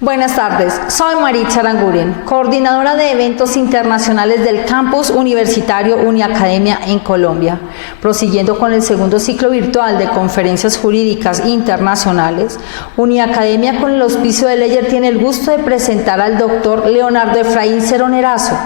Buenas tardes, soy Maritza Aranguren, coordinadora de eventos internacionales del Campus Universitario Uniacademia en Colombia. Prosiguiendo con el segundo ciclo virtual de conferencias jurídicas internacionales, Uniacademia, con el auspicio de Leyer, tiene el gusto de presentar al doctor Leonardo Efraín Cerón Erazo,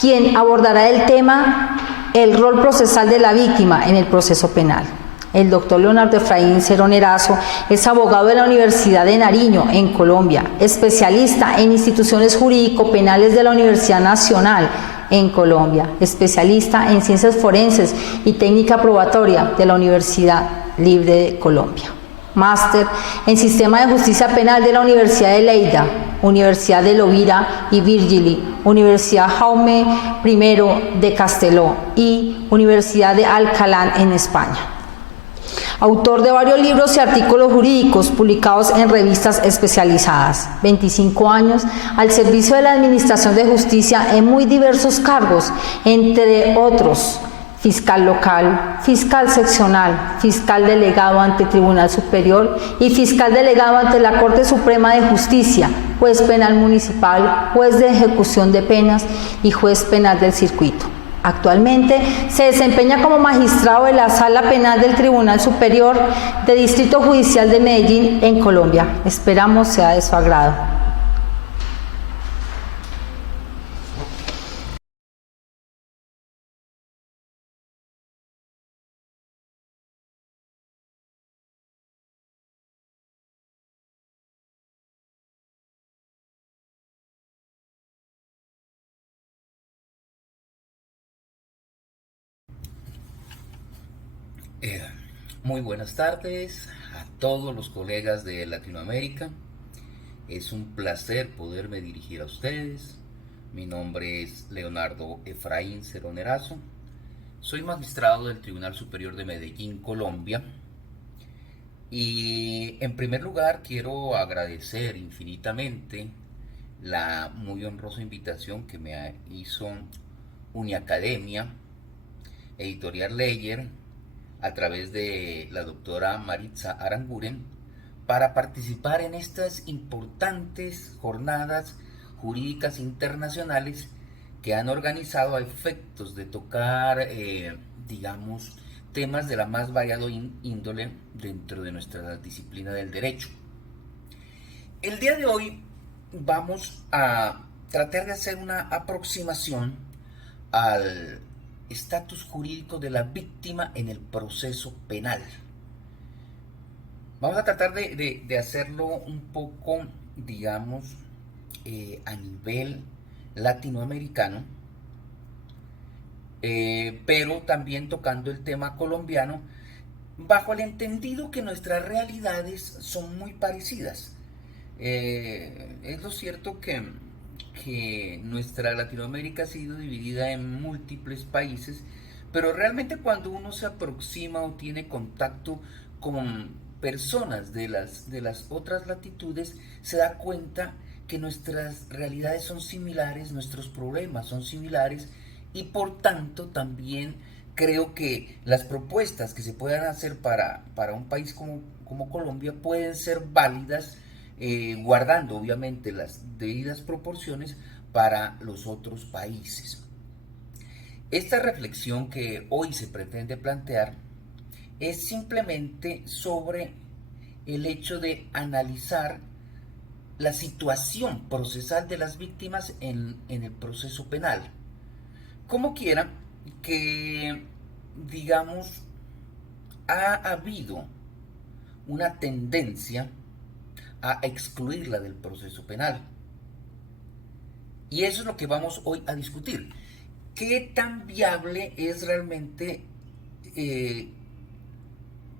quien abordará el tema el rol procesal de la víctima en el proceso penal. El doctor Leonardo Efraín Cerón Erazo es abogado de la Universidad de Nariño, en Colombia, especialista en instituciones jurídico-penales de la Universidad Nacional, en Colombia, especialista en ciencias forenses y técnica probatoria de la Universidad Libre de Colombia. Máster en Sistema de Justicia Penal de la Universidad de Lleida, Universidad de Lovira y Virgili, Universidad Jaume I de Castelló y Universidad de Alcalá en España. Autor de varios libros y artículos jurídicos publicados en revistas especializadas. 25 años al servicio de la Administración de Justicia en muy diversos cargos, entre otros: fiscal local, fiscal seccional, fiscal delegado ante Tribunal Superior y fiscal delegado ante la Corte Suprema de Justicia, juez penal municipal, juez de ejecución de penas y juez penal del circuito. Actualmente se desempeña como magistrado de la Sala Penal del Tribunal Superior de Distrito Judicial de Medellín, en Colombia. Esperamos sea de su agrado. Muy buenas tardes a todos los colegas de Latinoamérica. Es un placer poderme dirigir a ustedes. Mi nombre es Leonardo Efraín Cerón Erazo. Soy magistrado del Tribunal Superior de Medellín, Colombia. Y en primer lugar quiero agradecer infinitamente la muy honrosa invitación que me hizo Uniacademia, Editorial Leyer, a través de la doctora Maritza Aranguren, para participar en estas importantes jornadas jurídicas internacionales que han organizado a efectos de tocar, digamos, temas de la más variada índole dentro de nuestra disciplina del derecho. El día de hoy vamos a tratar de hacer una aproximación al estatus jurídico de la víctima en el proceso penal. Vamos a tratar de hacerlo un poco, digamos, a nivel latinoamericano, pero también tocando el tema colombiano, bajo el entendido que nuestras realidades son muy parecidas. Es lo cierto que nuestra Latinoamérica ha sido dividida en múltiples países, pero realmente cuando uno se aproxima o tiene contacto con personas de las otras latitudes, se da cuenta que nuestras realidades son similares, nuestros problemas son similares, y por tanto también creo que las propuestas que se puedan hacer para un país como Colombia pueden ser válidas, guardando obviamente las debidas proporciones para los otros países. Esta reflexión que hoy se pretende plantear es simplemente sobre el hecho de analizar la situación procesal de las víctimas en el proceso penal. Como quiera que, digamos, ha habido una tendencia a excluirla del proceso penal. Y eso es lo que vamos hoy a discutir. ¿Qué tan viable es realmente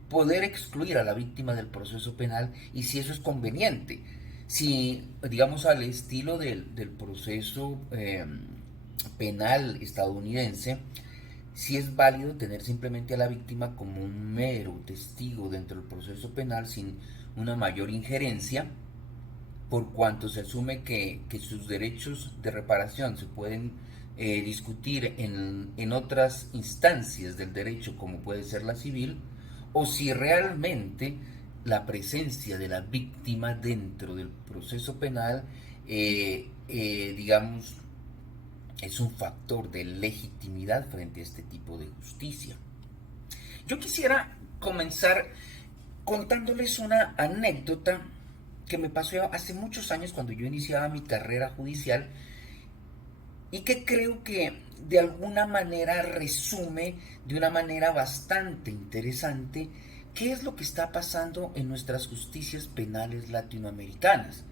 poder excluir a la víctima del proceso penal, y si eso es conveniente? Si, digamos, al estilo del proceso penal estadounidense, si es válido tener simplemente a la víctima como un mero testigo dentro del proceso penal sin una mayor injerencia, por cuanto se asume que sus derechos de reparación se pueden discutir en otras instancias del derecho, como puede ser la civil, o si realmente la presencia de la víctima dentro del proceso penal, digamos, es un factor de legitimidad frente a este tipo de justicia. Yo quisiera comenzar contándoles una anécdota que me pasó hace muchos años cuando yo iniciaba mi carrera judicial y que creo que de alguna manera resume de una manera bastante interesante qué es lo que está pasando en nuestras justicias penales latinoamericanas,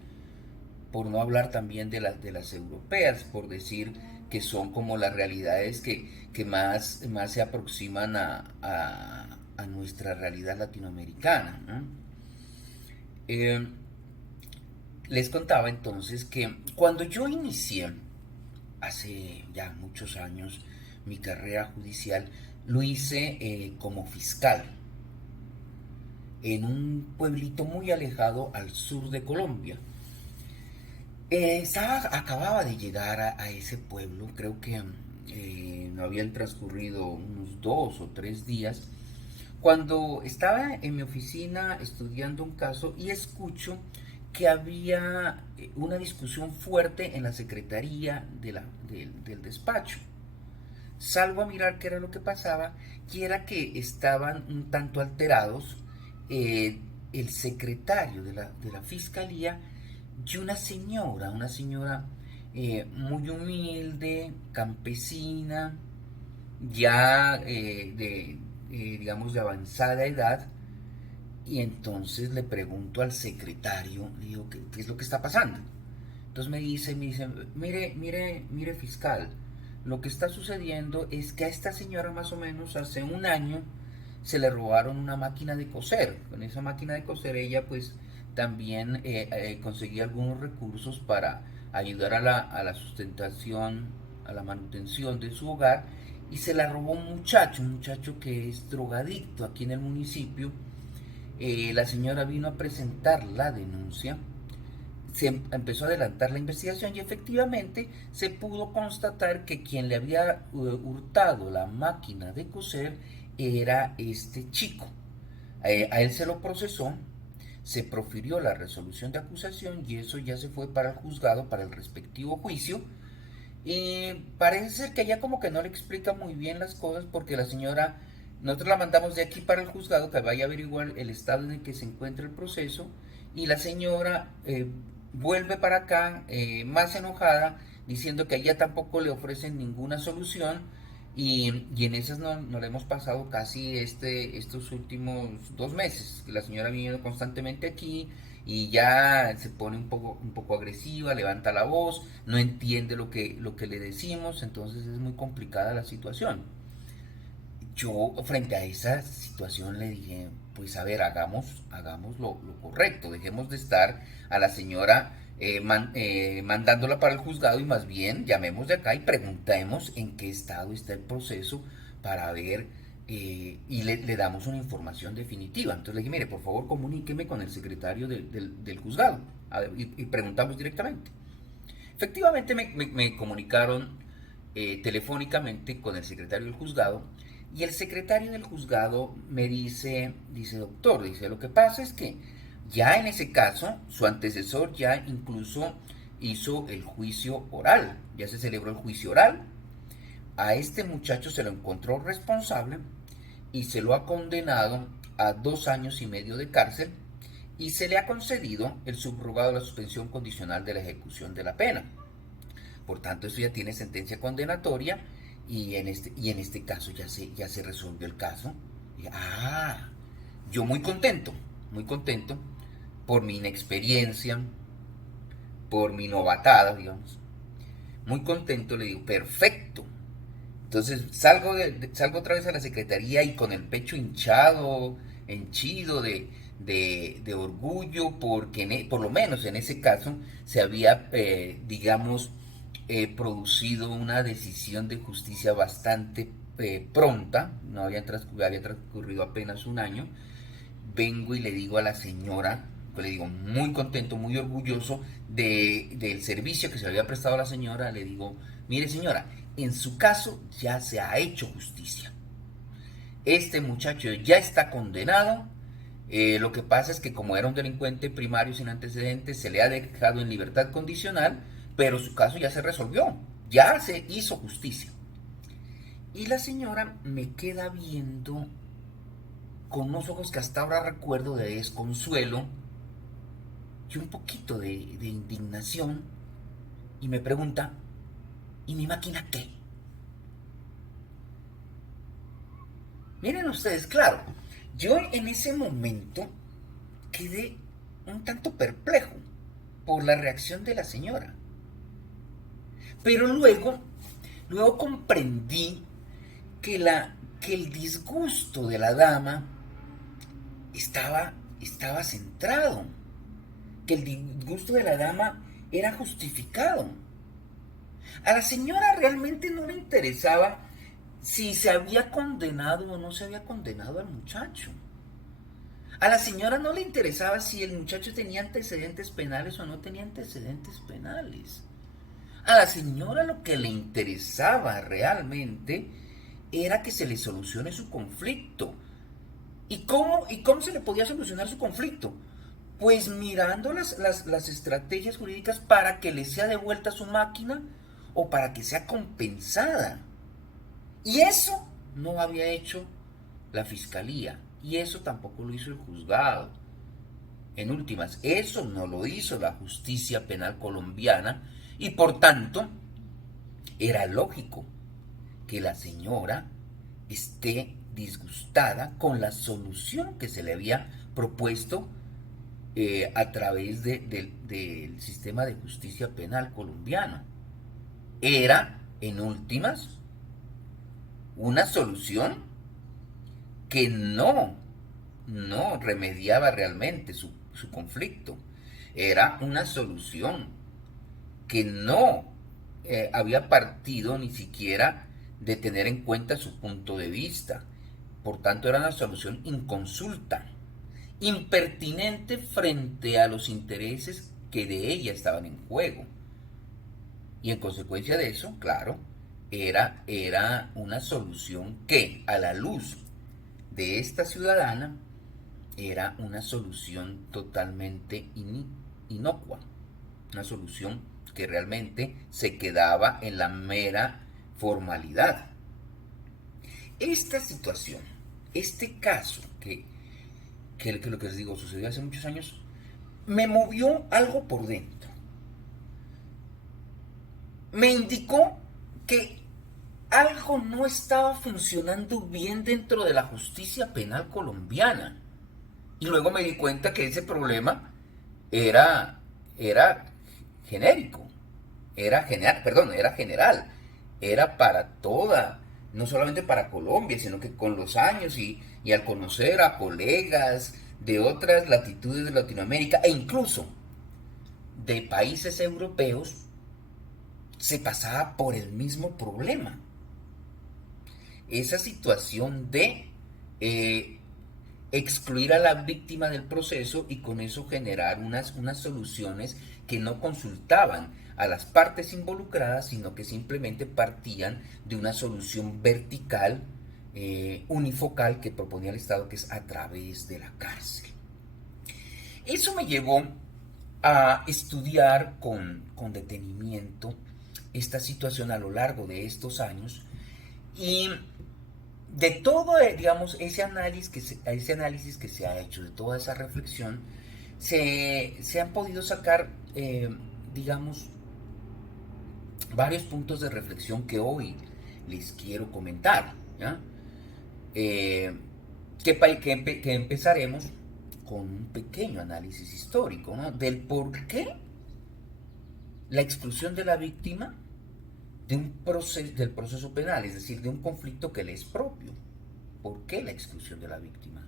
por no hablar también de las europeas, por decir que son como las realidades que más se aproximan a nuestra realidad latinoamericana, ¿no? Les contaba entonces que cuando yo inicié, hace ya muchos años, mi carrera judicial, lo hice como fiscal en un pueblito muy alejado al sur de Colombia. Acababa de llegar a ese pueblo, creo que no habían transcurrido unos 2 o 3 días, cuando estaba en mi oficina estudiando un caso y escucho que había una discusión fuerte en la secretaría del despacho. Salgo a mirar qué era lo que pasaba y era que estaban un tanto alterados el secretario de la fiscalía y una señora muy humilde, campesina, ya digamos de avanzada edad. Y entonces le pregunto al secretario, le digo, ¿qué es lo que está pasando? Entonces me dice, mire fiscal, lo que está sucediendo es que a esta señora más o menos hace un año se le robaron una máquina de coser. Con esa máquina de coser ella pues también conseguía algunos recursos para ayudar a la sustentación, a la manutención de su hogar, y se la robó un muchacho que es drogadicto aquí en el municipio. La señora vino a presentar la denuncia, se empezó a adelantar la investigación y efectivamente se pudo constatar que quien le había hurtado la máquina de coser era este chico. A él se lo procesó, se profirió la resolución de acusación y eso ya se fue para el juzgado, para el respectivo juicio. Y parece ser que ella como que no le explica muy bien las cosas, porque la señora, nosotros la mandamos de aquí para el juzgado que vaya a averiguar el estado en el que se encuentra el proceso, y la señora vuelve para acá más enojada, diciendo que a ella tampoco le ofrecen ninguna solución, y en esas no le hemos pasado casi estos últimos 2 meses. La señora viene constantemente aquí y ya se pone un poco agresiva, levanta la voz, no entiende lo que le decimos, entonces es muy complicada la situación. Yo frente a esa situación le dije, pues a ver, hagamos lo correcto, dejemos de estar a la señora mandándola para el juzgado, y más bien llamemos de acá y preguntemos en qué estado está el proceso para ver, y le damos una información definitiva. Entonces le dije, mire, por favor comuníqueme con el secretario del juzgado, a ver, y preguntamos directamente. Efectivamente me comunicaron telefónicamente con el secretario del juzgado, y el secretario del juzgado me dice, doctor, lo que pasa es que ya en ese caso su antecesor ya incluso hizo el juicio oral, ya se celebró el juicio oral, a este muchacho se lo encontró responsable y se lo ha condenado a 2 años y medio de cárcel, y se le ha concedido el subrogado de la suspensión condicional de la ejecución de la pena. Por tanto, eso ya tiene sentencia condenatoria, y en este caso ya se resolvió el caso. Y, yo muy contento por mi inexperiencia, por mi novatada, digamos. Muy contento, le digo, perfecto. Entonces salgo otra vez a la secretaría y con el pecho henchido de orgullo, porque por lo menos en ese caso se había, digamos, producido una decisión de justicia bastante pronta, no había transcurrido apenas un año. Vengo y le digo a la señora, le digo muy contento, muy orgulloso del servicio que se había prestado a la señora, le digo, mire señora, en su caso ya se ha hecho justicia. Este muchacho ya está condenado, Lo que pasa es que como era un delincuente primario sin antecedentes, se le ha dejado en libertad condicional, pero su caso ya se resolvió, ya se hizo justicia. Y la señora me queda viendo con unos ojos que hasta ahora recuerdo de desconsuelo y un poquito de indignación, y me pregunta, ¿y mi máquina qué? Miren ustedes, claro, yo en ese momento quedé un tanto perplejo por la reacción de la señora. Pero luego comprendí que el disgusto de la dama estaba centrado, que el disgusto de la dama era justificado. A la señora realmente no le interesaba si se había condenado o no se había condenado al muchacho. A la señora no le interesaba si el muchacho tenía antecedentes penales o no tenía antecedentes penales. A la señora lo que le interesaba realmente era que se le solucione su conflicto. ¿Y cómo se le podía solucionar su conflicto? Pues mirando las estrategias jurídicas para que le sea devuelta su máquina o para que sea compensada. Y eso no había hecho la fiscalía, y eso tampoco lo hizo el juzgado. En últimas, eso no lo hizo la justicia penal colombiana, y por tanto, era lógico que la señora esté disgustada con la solución que se le había propuesto a través del sistema de justicia penal colombiano. Era, en últimas, una solución que no remediaba realmente su conflicto. Era una solución que no había partido ni siquiera de tener en cuenta su punto de vista. Por tanto, era una solución inconsulta, impertinente frente a los intereses que de ella estaban en juego. Y en consecuencia de eso, claro, era una solución que, a la luz de esta ciudadana, era una solución totalmente inocua, una solución que realmente se quedaba en la mera formalidad. Esta situación, este caso, que lo que les digo sucedió hace muchos años, me movió algo por dentro. Me indicó que algo no estaba funcionando bien dentro de la justicia penal colombiana. Y luego me di cuenta que ese problema era genérico, era general, era para toda, no solamente para Colombia, sino que con los años y al conocer a colegas de otras latitudes de Latinoamérica e incluso de países europeos, se pasaba por el mismo problema. Esa situación de excluir a la víctima del proceso y con eso generar unas soluciones que no consultaban a las partes involucradas, sino que simplemente partían de una solución vertical, unifocal, que proponía el Estado, que es a través de la cárcel. Eso me llevó a estudiar con detenimiento esta situación a lo largo de estos años, y de todo, digamos, ese análisis que se ha hecho, de toda esa reflexión, se han podido sacar, digamos, varios puntos de reflexión que hoy les quiero comentar, ¿ya? Que empezaremos con un pequeño análisis histórico, ¿no? Del por qué la exclusión de la víctima del proceso penal, es decir, de un conflicto que le es propio. ¿Por qué la exclusión de la víctima?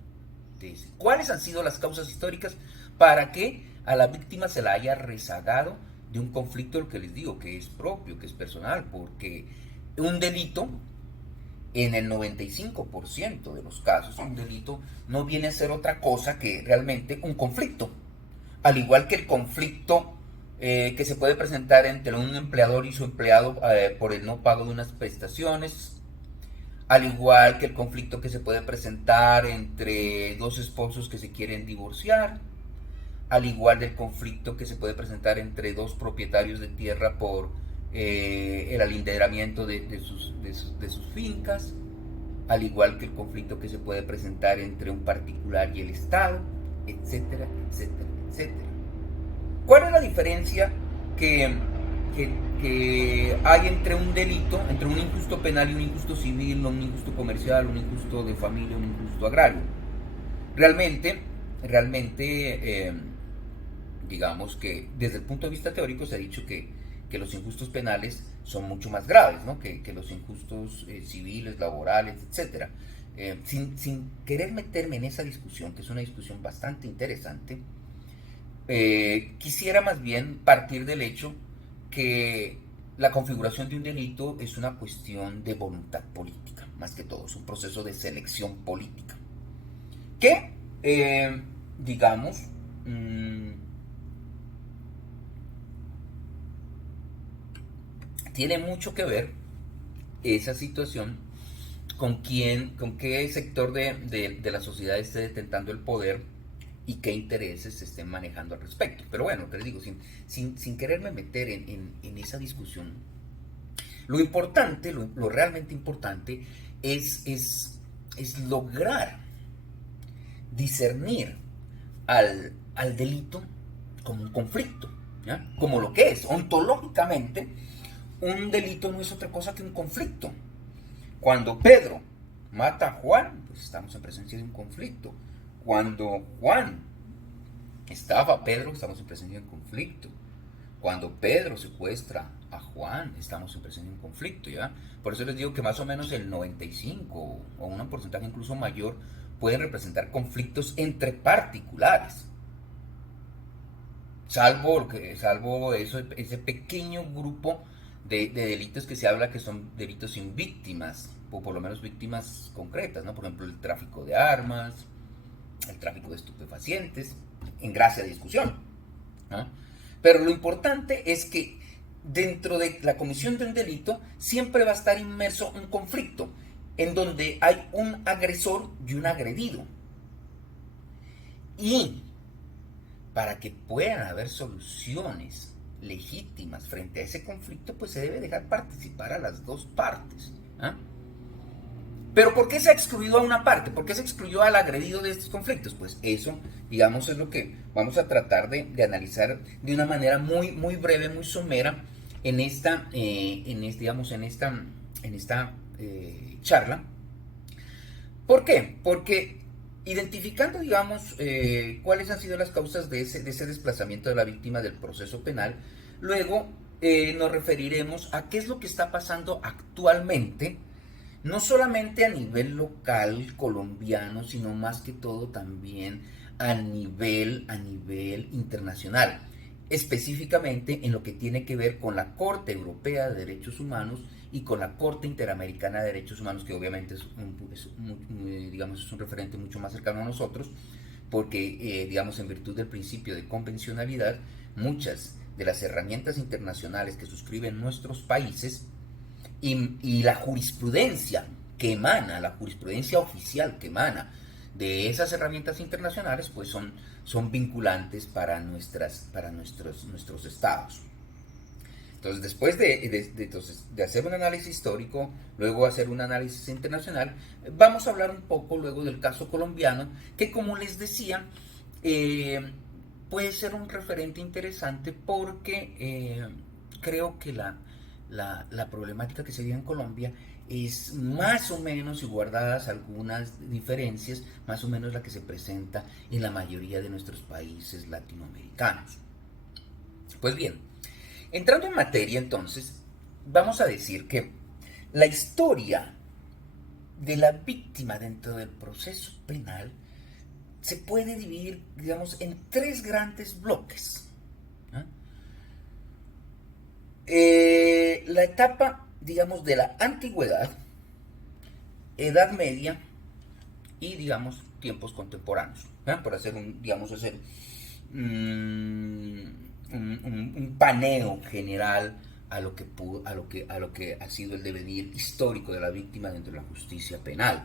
¿Cuáles han sido las causas históricas para que a la víctima se la haya rezagado de un conflicto, el que les digo, que es propio, que es personal? Porque un delito, en el 95% de los casos, un delito no viene a ser otra cosa que realmente un conflicto. Al igual que el conflicto que se puede presentar entre un empleador y su empleado por el no pago de unas prestaciones, al igual que el conflicto que se puede presentar entre dos esposos que se quieren divorciar, al igual del conflicto que se puede presentar entre dos propietarios de tierra por el alinderamiento de sus fincas, al igual que el conflicto que se puede presentar entre un particular y el Estado, etcétera, etcétera, etcétera. ¿Cuál es la diferencia que hay entre un delito, entre un injusto penal y un injusto civil, un injusto comercial, un injusto de familia, un injusto agrario? Realmente, digamos que desde el punto de vista teórico se ha dicho que los injustos penales son mucho más graves, ¿no? que los injustos civiles, laborales, etc. Sin querer meterme en esa discusión, que es una discusión bastante interesante, quisiera más bien partir del hecho que la configuración de un delito es una cuestión de voluntad política, más que todo, es un proceso de selección política, que, digamos, tiene mucho que ver esa situación con qué sector de la sociedad esté detentando el poder y qué intereses se estén manejando al respecto. Pero bueno, te digo, sin quererme meter en esa discusión, lo importante, lo realmente importante es lograr discernir al delito como un conflicto, ¿ya? Como lo que es. Ontológicamente, un delito no es otra cosa que un conflicto. Cuando Pedro mata a Juan, pues estamos en presencia de un conflicto. Cuando Juan estafa a Pedro, estamos en presencia de un conflicto. Cuando Pedro secuestra a Juan, estamos en presencia de un conflicto, ¿ya? Por eso les digo que más o menos el 95 o un porcentaje incluso mayor pueden representar conflictos entre particulares. Salvo ese pequeño grupo de delitos que se habla que son delitos sin víctimas, o por lo menos víctimas concretas, ¿no? Por ejemplo, el tráfico de armas, el tráfico de estupefacientes, en gracia de discusión, ¿no? Pero lo importante es que dentro de la comisión de un delito siempre va a estar inmerso un conflicto en donde hay un agresor y un agredido. Y para que puedan haber soluciones legítimas frente a ese conflicto, pues se debe dejar participar a las dos partes, ¿eh? Pero ¿por qué se ha excluido a una parte? ¿Por qué se excluyó al agredido de estos conflictos? Pues eso, digamos, es lo que vamos a tratar de analizar de una manera muy, muy breve, muy somera en esta charla. ¿Por qué? Porque identificando, digamos, cuáles han sido las causas de ese desplazamiento de la víctima del proceso penal, luego nos referiremos a qué es lo que está pasando actualmente, no solamente a nivel local colombiano, sino más que todo también a nivel internacional, específicamente en lo que tiene que ver con la Corte Europea de Derechos Humanos y con la Corte Interamericana de Derechos Humanos, que obviamente es un referente mucho más cercano a nosotros, porque, digamos, en virtud del principio de convencionalidad, muchas de las herramientas internacionales que suscriben nuestros países y la jurisprudencia que emana, la jurisprudencia oficial que emana de esas herramientas internacionales, pues son vinculantes para nuestros estados. Entonces, después de hacer un análisis histórico, luego hacer un análisis internacional, vamos a hablar un poco luego del caso colombiano, que, como les decía, puede ser un referente interesante porque creo que la problemática que se vive en Colombia es más o menos, y guardadas algunas diferencias, más o menos la que se presenta en la mayoría de nuestros países latinoamericanos. Pues bien, entrando en materia, entonces, vamos a decir que la historia de la víctima dentro del proceso penal se puede dividir, digamos, en tres grandes bloques, ¿no? La etapa, digamos, de la antigüedad, Edad Media y, digamos, tiempos contemporáneos, ¿no? Por hacer un paneo general a lo que ha sido el devenir histórico de la víctima dentro de la justicia penal.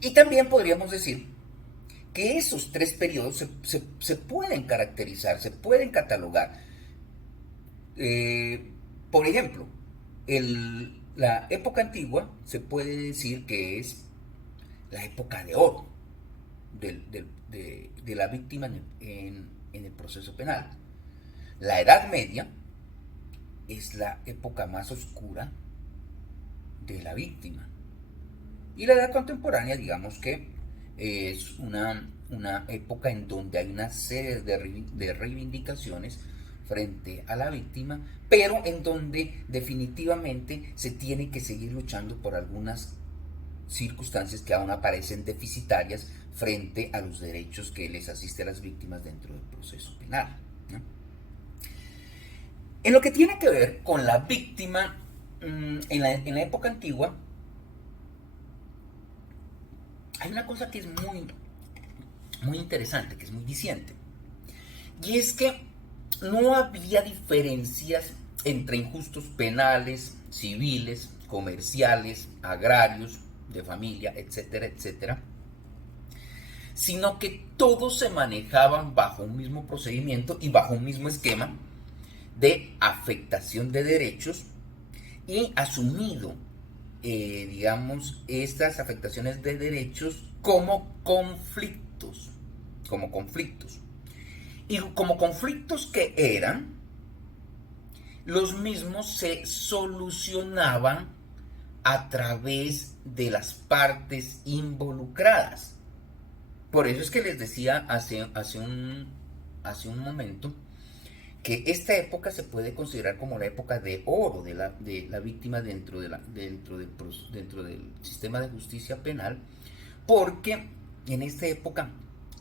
Y también podríamos decir que esos tres periodos se pueden caracterizar, se pueden catalogar. Por ejemplo, la época antigua se puede decir que es la época de oro de la víctima en el proceso penal. La Edad Media es la época más oscura de la víctima. Y la edad contemporánea, digamos que es una época en donde hay una serie de reivindicaciones frente a la víctima, pero en donde definitivamente se tiene que seguir luchando por algunas circunstancias que aún aparecen deficitarias frente a los derechos que les asiste a las víctimas dentro del proceso penal, ¿no? En lo que tiene que ver con la víctima en la época antigua, hay una cosa que es muy interesante, que es muy diciente, y es que no había diferencias entre injustos penales, civiles, comerciales, agrarios, de familia, etcétera, etcétera, sino que todos se manejaban bajo un mismo procedimiento y bajo un mismo esquema de afectación de derechos, y asumido, digamos, estas afectaciones de derechos como conflictos, y como conflictos que eran, los mismos se solucionaban a través de las partes involucradas. Por eso es que les decía hace un momento que esta época se puede considerar como la época de oro de la víctima dentro del sistema de justicia penal, porque en esta época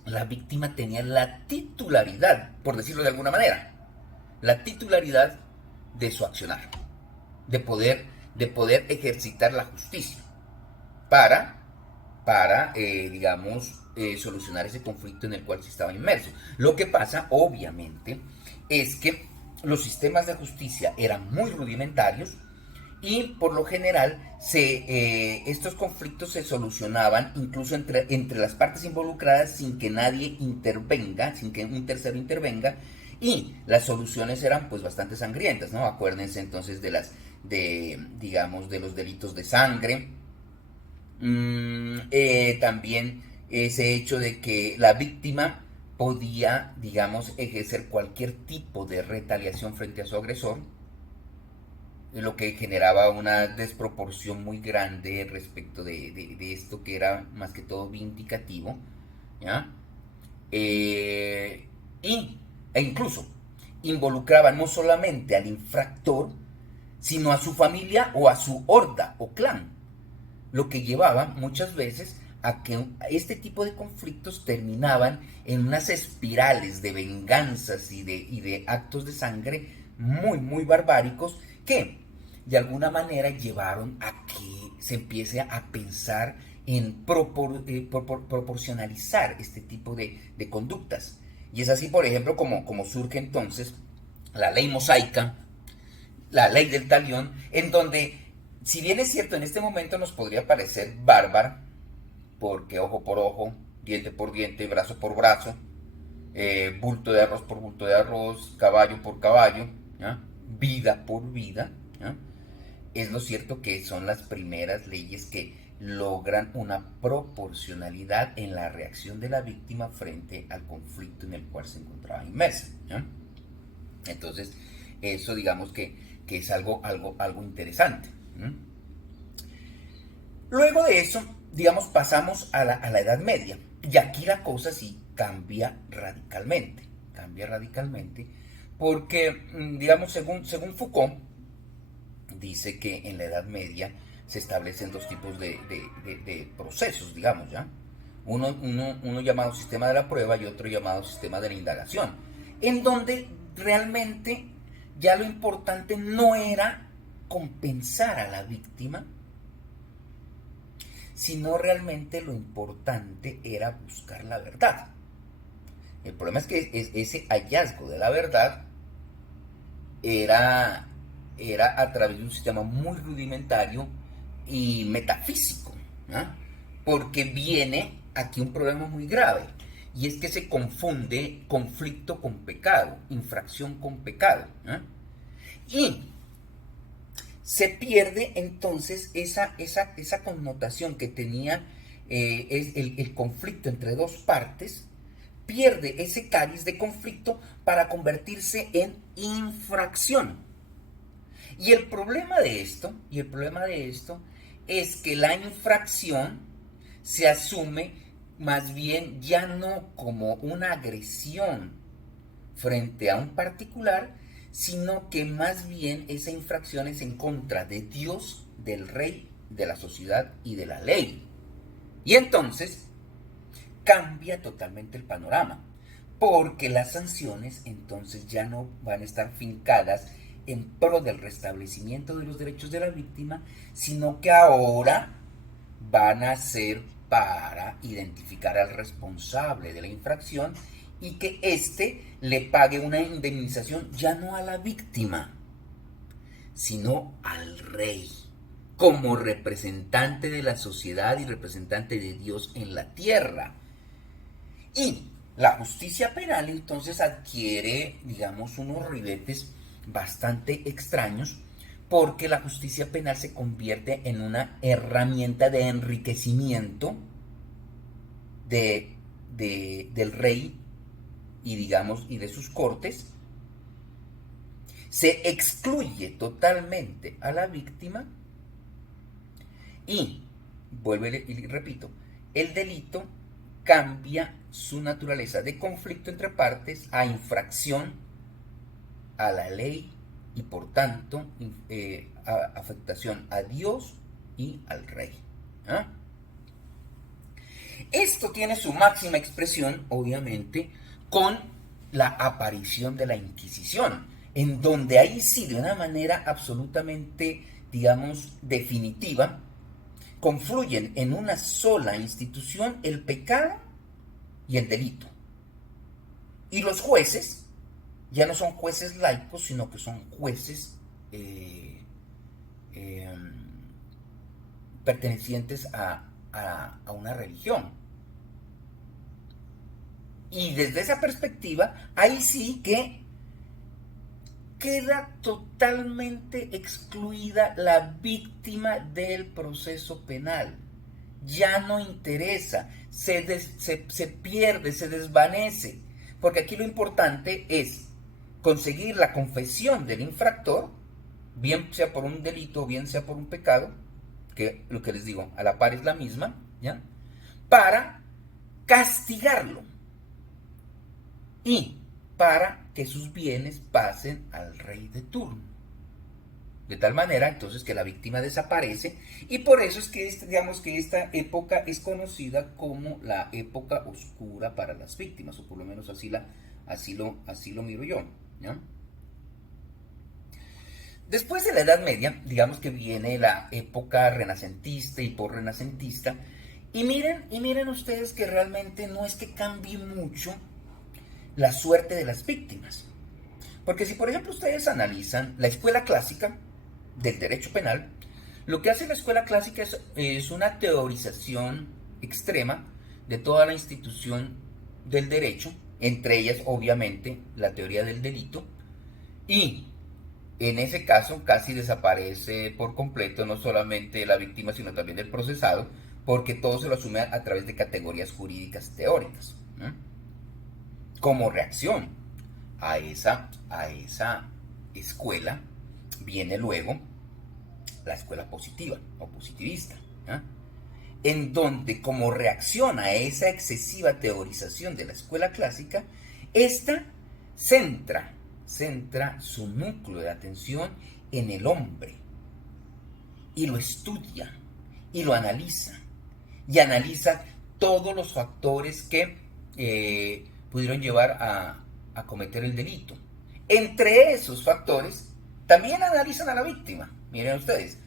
la víctima tenía la titularidad, por decirlo de alguna manera, la titularidad de su accionar, de poder ejercitar la justicia para digamos, solucionar ese conflicto en el cual se estaba inmerso. Lo que pasa, obviamente, es que los sistemas de justicia eran muy rudimentarios y por lo general estos conflictos se solucionaban incluso entre las partes involucradas sin que nadie intervenga, sin que un tercero intervenga, y las soluciones eran pues bastante sangrientas, ¿no? Acuérdense entonces digamos, de los delitos de sangre. También ese hecho de que la víctima podía, digamos, ejercer cualquier tipo de retaliación frente a su agresor, lo que generaba una desproporción muy grande respecto de esto que era más que todo vindicativo, ¿ya? E incluso involucraba no solamente al infractor, sino a su familia o a su horda o clan, lo que llevaba muchas veces a que este tipo de conflictos terminaban en unas espirales de venganzas y de actos de sangre muy barbáricos, que de alguna manera llevaron a que se empiece a pensar en proporcionalizar este tipo de conductas. Y es así, por ejemplo, como surge entonces la ley mosaica, la ley del talión, en donde, si bien es cierto, en este momento nos podría parecer bárbara, porque ojo por ojo, diente por diente, brazo por brazo, bulto de arroz por bulto de arroz, caballo por caballo, ¿ya? Vida por vida, ¿ya? Es lo cierto que son las primeras leyes que logran una proporcionalidad en la reacción de la víctima frente al conflicto en el cual se encontraba inmersa, ¿ya? Entonces, eso digamos que es algo interesante. Luego de eso, digamos, pasamos a la Edad Media. Y aquí la cosa sí cambia radicalmente. Porque, digamos, según Foucault, dice que en la Edad Media se establecen dos tipos de procesos, digamos, ¿ya? Uno llamado sistema de la prueba y otro llamado sistema de la indagación, en donde realmente ya lo importante no era compensar a la víctima, sino realmente lo importante era buscar la verdad. El problema es que ese hallazgo de la verdad era era a través de un sistema muy rudimentario y metafísico, ¿ah? Porque viene aquí un problema muy grave, y es que se confunde conflicto con pecado, infracción con pecado, ¿ah? Y se pierde entonces esa connotación que tenía el conflicto entre dos partes, pierde ese cariz de conflicto para convertirse en infracción. Y el problema de esto es que la infracción se asume más bien ya no como una agresión frente a un particular, sino que más bien esa infracción es en contra de Dios, del rey, de la sociedad y de la ley. Y entonces cambia totalmente el panorama, porque las sanciones entonces ya no van a estar fincadas en pro del restablecimiento de los derechos de la víctima, sino que ahora van a ser para identificar al responsable de la infracción y que éste le pague una indemnización ya no a la víctima, sino al rey, como representante de la sociedad y representante de Dios en la tierra. Y la justicia penal entonces adquiere, digamos, unos ribetes bastante extraños, porque la justicia penal se convierte en una herramienta de enriquecimiento del rey y, digamos, y de sus cortes. Se excluye totalmente a la víctima y, vuelvo y repito, el delito cambia su naturaleza de conflicto entre partes a infracción a la ley y por tanto afectación a Dios y al rey. ¿Ah? Esto tiene su máxima expresión, obviamente, con la aparición de la Inquisición, en donde ahí sí, de una manera absolutamente, digamos, definitiva, confluyen en una sola institución el pecado y el delito. Y los jueces ya no son jueces laicos, sino que son jueces pertenecientes a una religión. Y desde esa perspectiva, ahí sí que queda totalmente excluida la víctima del proceso penal. Ya no interesa, se pierde, se desvanece, porque aquí lo importante es conseguir la confesión del infractor, bien sea por un delito o bien sea por un pecado, que lo que les digo, a la par es la misma, ¿ya? Para castigarlo y para que sus bienes pasen al rey de turno. De tal manera entonces que la víctima desaparece, y por eso es que digamos que esta época es conocida como la época oscura para las víctimas, o por lo menos así lo miro yo, ¿ya? Después de la Edad Media, digamos que viene la época renacentista y posrenacentista, y miren ustedes que realmente no es que cambie mucho la suerte de las víctimas. Porque si por ejemplo ustedes analizan la escuela clásica del derecho penal, lo que hace la escuela clásica es una teorización extrema de toda la institución del derecho, entre ellas obviamente la teoría del delito, y en ese caso casi desaparece por completo no solamente la víctima sino también el procesado, porque todo se lo asume a través de categorías jurídicas teóricas, ¿no? Como reacción a esa escuela viene luego la escuela positiva o positivista, ¿eh? En donde, como reacción a esa excesiva teorización de la escuela clásica, esta centra su núcleo de atención en el hombre y lo estudia y lo analiza, y analiza todos los factores que pudieron llevar a cometer el delito. Entre esos factores también analizan a la víctima, miren ustedes,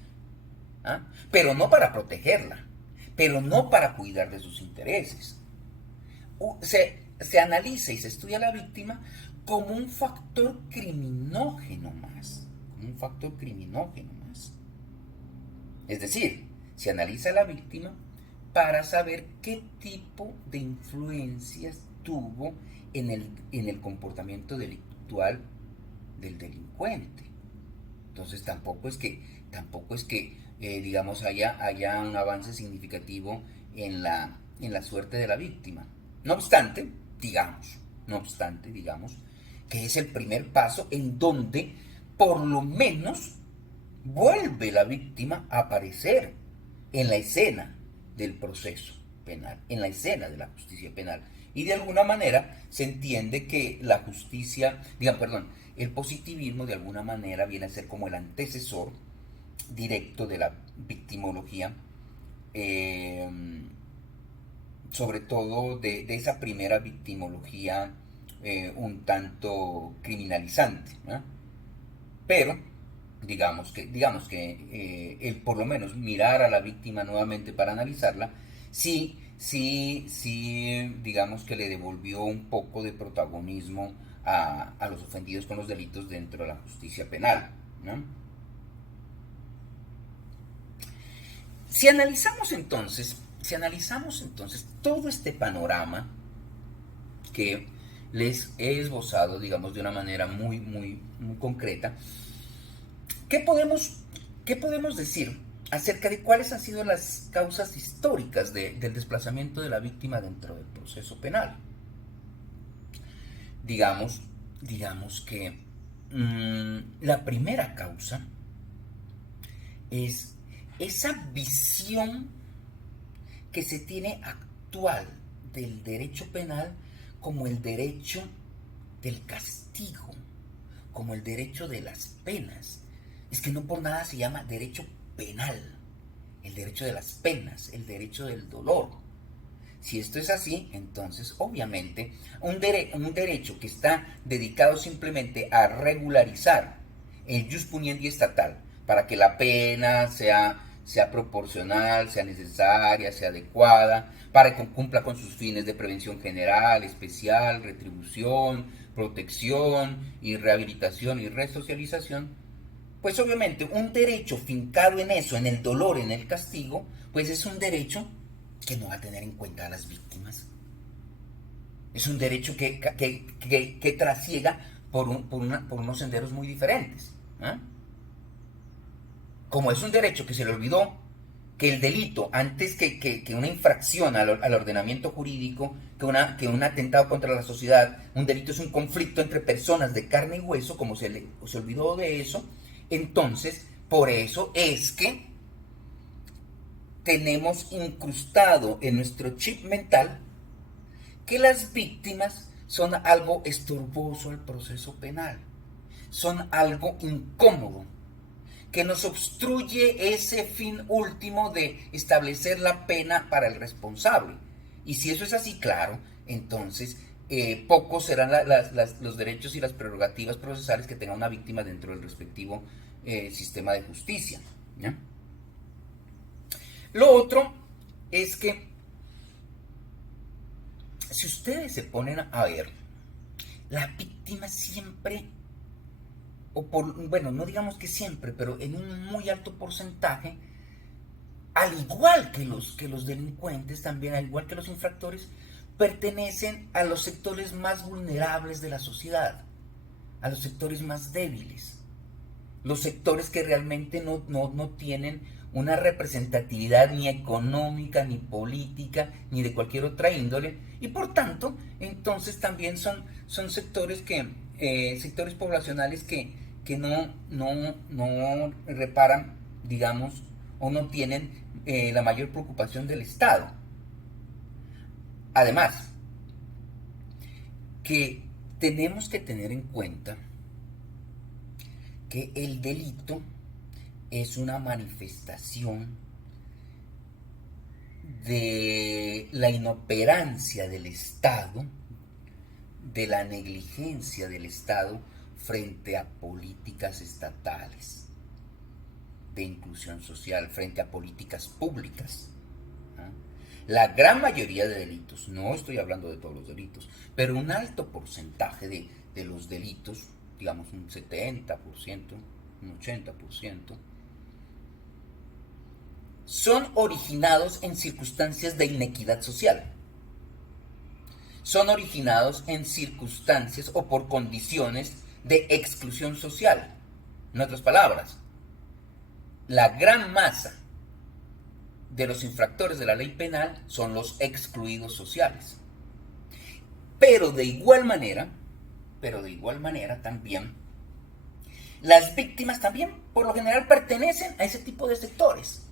¿ah? Pero no para protegerla, pero no para cuidar de sus intereses. Se analiza y se estudia a la víctima como un factor criminógeno más, un factor criminógeno más. Es decir, se analiza a la víctima para saber qué tipo de influencias tuvo en el comportamiento delictual del delincuente. Entonces tampoco es que digamos, haya un avance significativo en la suerte de la víctima. No obstante, digamos, que es el primer paso en donde por lo menos vuelve la víctima a aparecer en la escena del proceso penal, en la escena de la justicia penal. Y de alguna manera se entiende que la justicia, el positivismo de alguna manera viene a ser como el antecesor directo de la victimología, sobre todo de esa primera victimología un tanto criminalizante, ¿no? Pero digamos que el por lo menos mirar a la víctima nuevamente para analizarla, sí, digamos que le devolvió un poco de protagonismo a los ofendidos con los delitos dentro de la justicia penal, ¿no? Si analizamos entonces todo este panorama que les he esbozado, digamos, de una manera muy concreta, ¿qué podemos decir acerca de cuáles han sido las causas históricas del desplazamiento de la víctima dentro del proceso penal? Digamos que la primera causa es esa visión que se tiene actual del derecho penal como el derecho del castigo, como el derecho de las penas. Es que no por nada se llama derecho penal, el derecho de las penas, el derecho del dolor. Si esto es así, entonces obviamente un derecho que está dedicado simplemente a regularizar el jus puniendi estatal para que la pena sea proporcional, sea necesaria, sea adecuada, para que cumpla con sus fines de prevención general, especial, retribución, protección y rehabilitación y resocialización, pues obviamente un derecho fincado en eso, en el dolor, en el castigo, pues es un derecho que no va a tener en cuenta a las víctimas. Es un derecho que trasiega por unos senderos muy diferentes, ¿eh? Como es un derecho que se le olvidó que el delito, antes que una infracción al ordenamiento jurídico, que un atentado contra la sociedad, un delito es un conflicto entre personas de carne y hueso, como se olvidó de eso, entonces, por eso es que tenemos incrustado en nuestro chip mental que las víctimas son algo estorboso al proceso penal, son algo incómodo, que nos obstruye ese fin último de establecer la pena para el responsable. Y si eso es así, claro, entonces pocos serán los derechos y las prerrogativas procesales que tenga una víctima dentro del respectivo sistema de justicia, ¿no? Lo otro es que si ustedes se ponen a ver, la víctima siempre, no digamos que siempre, pero en un muy alto porcentaje, al igual que los delincuentes también, al igual que los infractores, pertenecen a los sectores más vulnerables de la sociedad, a los sectores más débiles, los sectores que realmente no tienen una representatividad ni económica, ni política, ni de cualquier otra índole, y por tanto, entonces también son sectores sectores poblacionales que no reparan, digamos, o no tienen la mayor preocupación del Estado. Además, que tenemos que tener en cuenta que el delito es una manifestación de la inoperancia del Estado, de la negligencia del Estado frente a políticas estatales de inclusión social, frente a políticas públicas. La gran mayoría de delitos, no estoy hablando de todos los delitos, pero un alto porcentaje de los delitos, digamos un 70%, un 80%, son originados en circunstancias de inequidad social. Son originados en circunstancias o por condiciones de exclusión social. En otras palabras, la gran masa de los infractores de la ley penal son los excluidos sociales. Pero de igual manera también, las víctimas también por lo general pertenecen a ese tipo de sectores.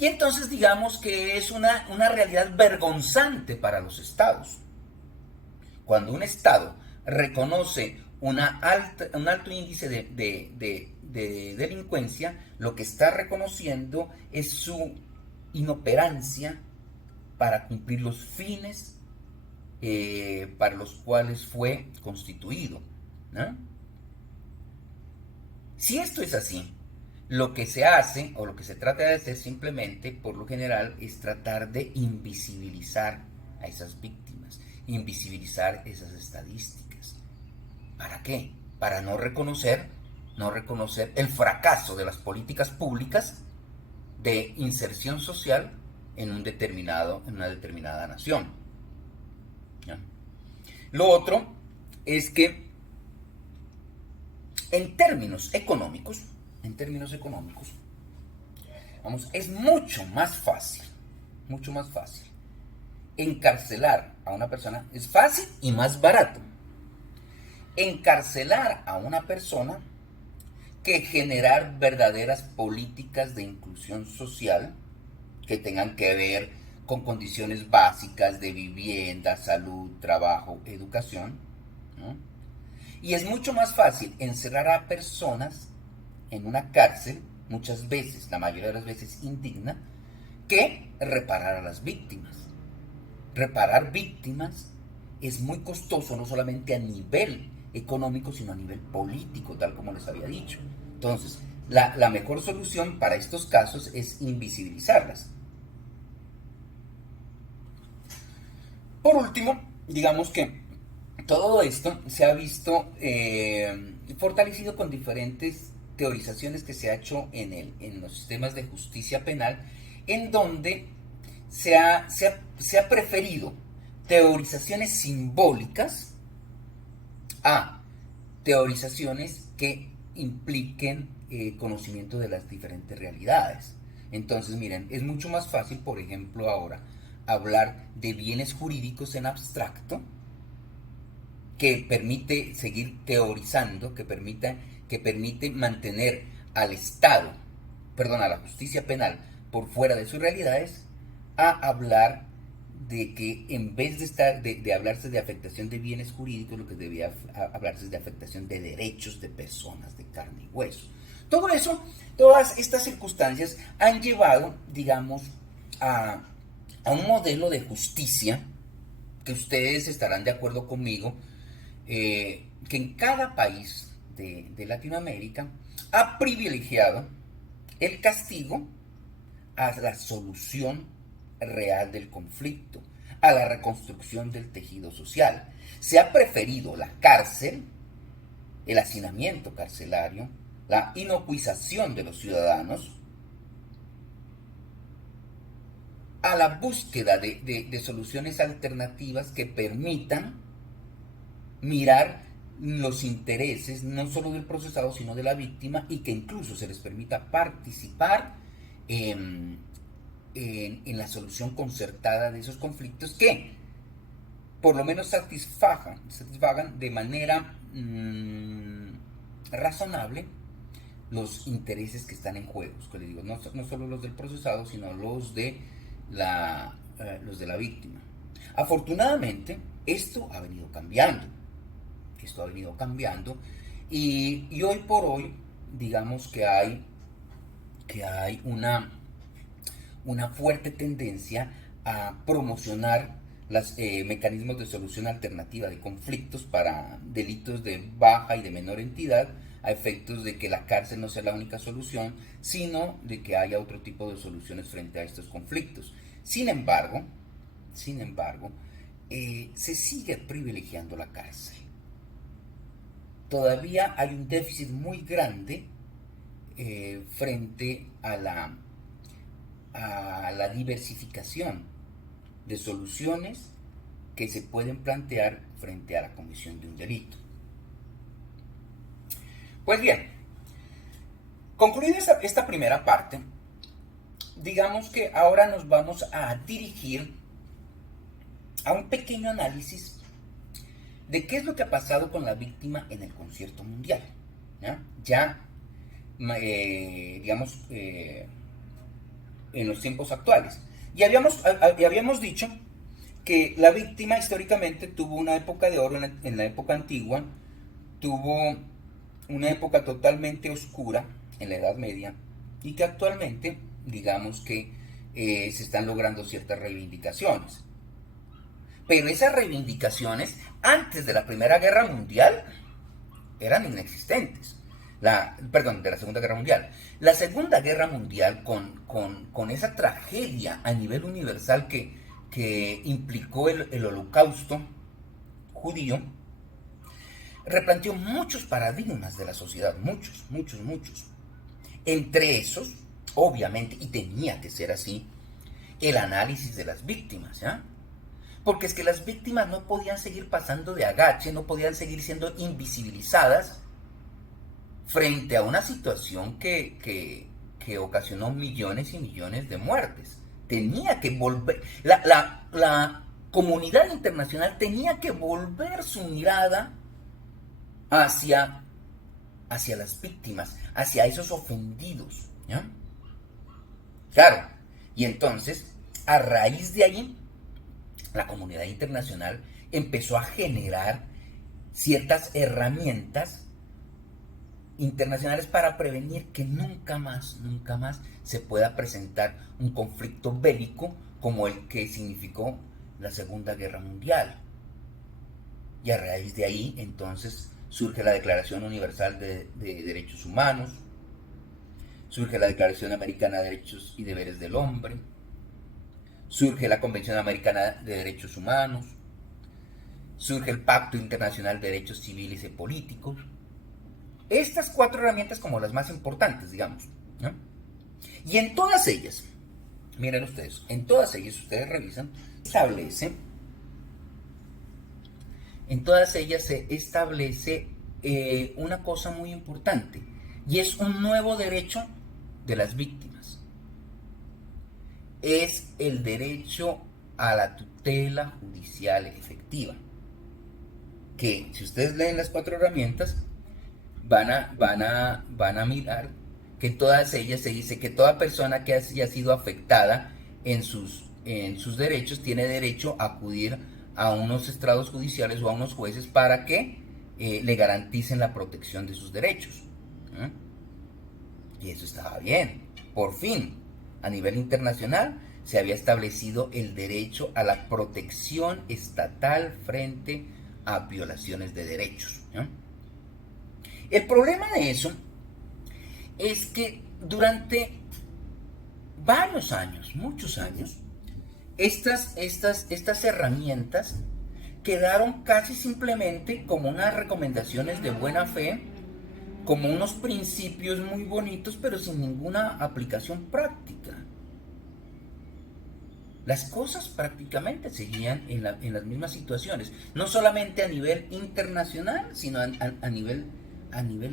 Y entonces digamos que es una realidad vergonzante para los estados. Cuando un estado reconoce un alto índice de delincuencia, lo que está reconociendo es su inoperancia para cumplir los fines para los cuales fue constituido, ¿no? Si esto es así, lo que se hace o lo que se trata de hacer simplemente, por lo general, es tratar de invisibilizar a esas víctimas, invisibilizar esas estadísticas. ¿Para qué? Para no reconocer el fracaso de las políticas públicas de inserción social en una determinada nación. ¿Ya? Lo otro es que en términos económicos, vamos, es mucho más fácil encarcelar a una persona, es fácil y más barato encarcelar a una persona que generar verdaderas políticas de inclusión social que tengan que ver con condiciones básicas de vivienda, salud, trabajo, educación, ¿no? Y es mucho más fácil encerrar a personas en una cárcel, muchas veces, la mayoría de las veces indigna, que reparar a las víctimas. Reparar víctimas es muy costoso, no solamente a nivel económico, sino a nivel político, tal como les había dicho. Entonces, la mejor solución para estos casos es invisibilizarlas. Por último, digamos que todo esto se ha visto fortalecido con diferentes teorizaciones que se ha hecho en los sistemas de justicia penal, en donde se ha preferido teorizaciones simbólicas a teorizaciones que impliquen conocimiento de las diferentes realidades. Entonces, miren, es mucho más fácil, por ejemplo, ahora hablar de bienes jurídicos en abstracto, que permite seguir teorizando, que permite mantener al Estado, a la justicia penal por fuera de sus realidades, a hablar de que en vez de hablarse de afectación de bienes jurídicos, lo que debía hablarse es de afectación de derechos de personas de carne y hueso. Todo eso, todas estas circunstancias han llevado, digamos, a un modelo de justicia que ustedes estarán de acuerdo conmigo, que en cada país de Latinoamérica ha privilegiado el castigo a la solución real del conflicto, a la reconstrucción del tejido social. Se ha preferido la cárcel, el hacinamiento carcelario, la inocuización de los ciudadanos, a la búsqueda de soluciones alternativas que permitan mirar los intereses no solo del procesado sino de la víctima, y que incluso se les permita participar en la solución concertada de esos conflictos que por lo menos satisfagan de manera razonable los intereses que están en juego. Que les digo, no solo los del procesado, sino los de la víctima. Afortunadamente, esto ha venido cambiando. Y hoy por hoy, digamos que hay una fuerte tendencia a promocionar los mecanismos de solución alternativa de conflictos para delitos de baja y de menor entidad, a efectos de que la cárcel no sea la única solución, sino de que haya otro tipo de soluciones frente a estos conflictos. Sin embargo, se sigue privilegiando la cárcel. todavía hay un déficit muy grande frente a la diversificación de soluciones que se pueden plantear frente a la comisión de un delito. Pues bien, concluida esta primera parte, digamos que ahora nos vamos a dirigir a un pequeño análisis de qué es lo que ha pasado con la víctima en el concierto mundial. Digamos, en los tiempos actuales. Y habíamos dicho que la víctima históricamente tuvo una época de oro en la época antigua, tuvo una época totalmente oscura en la Edad Media, y que actualmente, digamos que se están logrando ciertas reivindicaciones. Pero esas reivindicaciones, antes de la Primera Guerra Mundial, eran inexistentes. Perdón, de la Segunda Guerra Mundial. La Segunda Guerra Mundial, con esa tragedia a nivel universal que implicó el holocausto judío, replanteó muchos paradigmas de la sociedad, muchos. Entre esos, obviamente, y tenía que ser así, el análisis de las víctimas, ¿ya? Porque es que las víctimas no podían seguir pasando de agache, no podían seguir siendo invisibilizadas frente a una situación que ocasionó millones y millones de muertes. Tenía que volver, la comunidad internacional tenía que volver su mirada hacia las víctimas, hacia esos ofendidos, ¿ya? Claro, y entonces, a raíz de ahí, la comunidad internacional empezó a generar ciertas herramientas internacionales para prevenir que nunca más se pueda presentar un conflicto bélico como el que significó la Segunda Guerra Mundial. Y a raíz de ahí, entonces, surge la Declaración Universal de Derechos Humanos, surge la Declaración Americana de Derechos y Deberes del Hombre, surge la Convención Americana de Derechos Humanos, surge el Pacto Internacional de Derechos Civiles y Políticos. Estas 4 herramientas como las más importantes, digamos, ¿no? Y en todas ellas, miren ustedes, ustedes revisan, en todas ellas se establece una cosa muy importante, y es un nuevo derecho de las víctimas. Es el derecho a la tutela judicial efectiva, que si ustedes leen las 4 herramientas, van a mirar que en todas ellas se dice que toda persona que haya sido afectada en sus derechos tiene derecho a acudir a unos estrados judiciales o a unos jueces para que le garanticen la protección de sus derechos. Y eso estaba bien. Por fin, a nivel internacional, se había establecido el derecho a la protección estatal frente a violaciones de derechos, ¿no? El problema de eso es que durante varios años, muchos años, estas herramientas quedaron casi simplemente como unas recomendaciones de buena fe, como unos principios muy bonitos, pero sin ninguna aplicación práctica. Las cosas prácticamente seguían en las mismas situaciones, no solamente a nivel internacional, sino a nivel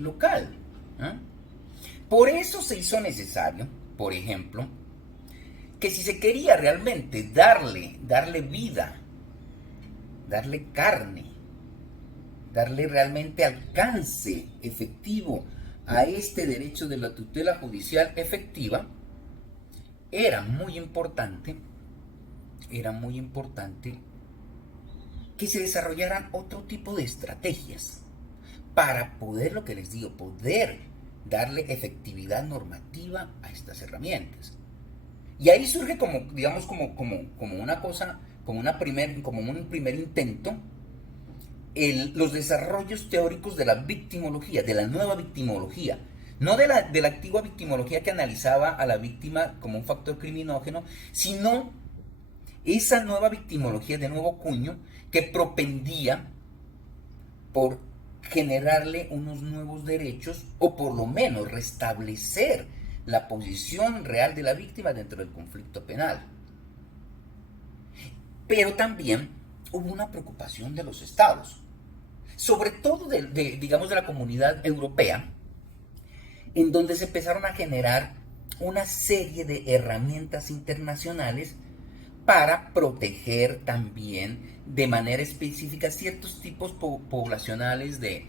local. Por eso se hizo necesario, por ejemplo, que si se quería realmente darle vida, darle carne, darle realmente alcance efectivo a este derecho de la tutela judicial efectiva, era muy importante que se desarrollaran otro tipo de estrategias para poder, lo que les digo, poder darle efectividad normativa a estas herramientas. Y ahí surge como una cosa, como un primer intento, los desarrollos teóricos de la victimología, de la nueva victimología, no de la antigua victimología que analizaba a la víctima como un factor criminógeno, sino esa nueva victimología de nuevo cuño que propendía por generarle unos nuevos derechos o por lo menos restablecer la posición real de la víctima dentro del conflicto penal. Pero también hubo una preocupación de los estados, sobre todo digamos, de la comunidad europea, en donde se empezaron a generar una serie de herramientas internacionales para proteger también de manera específica ciertos tipos poblacionales de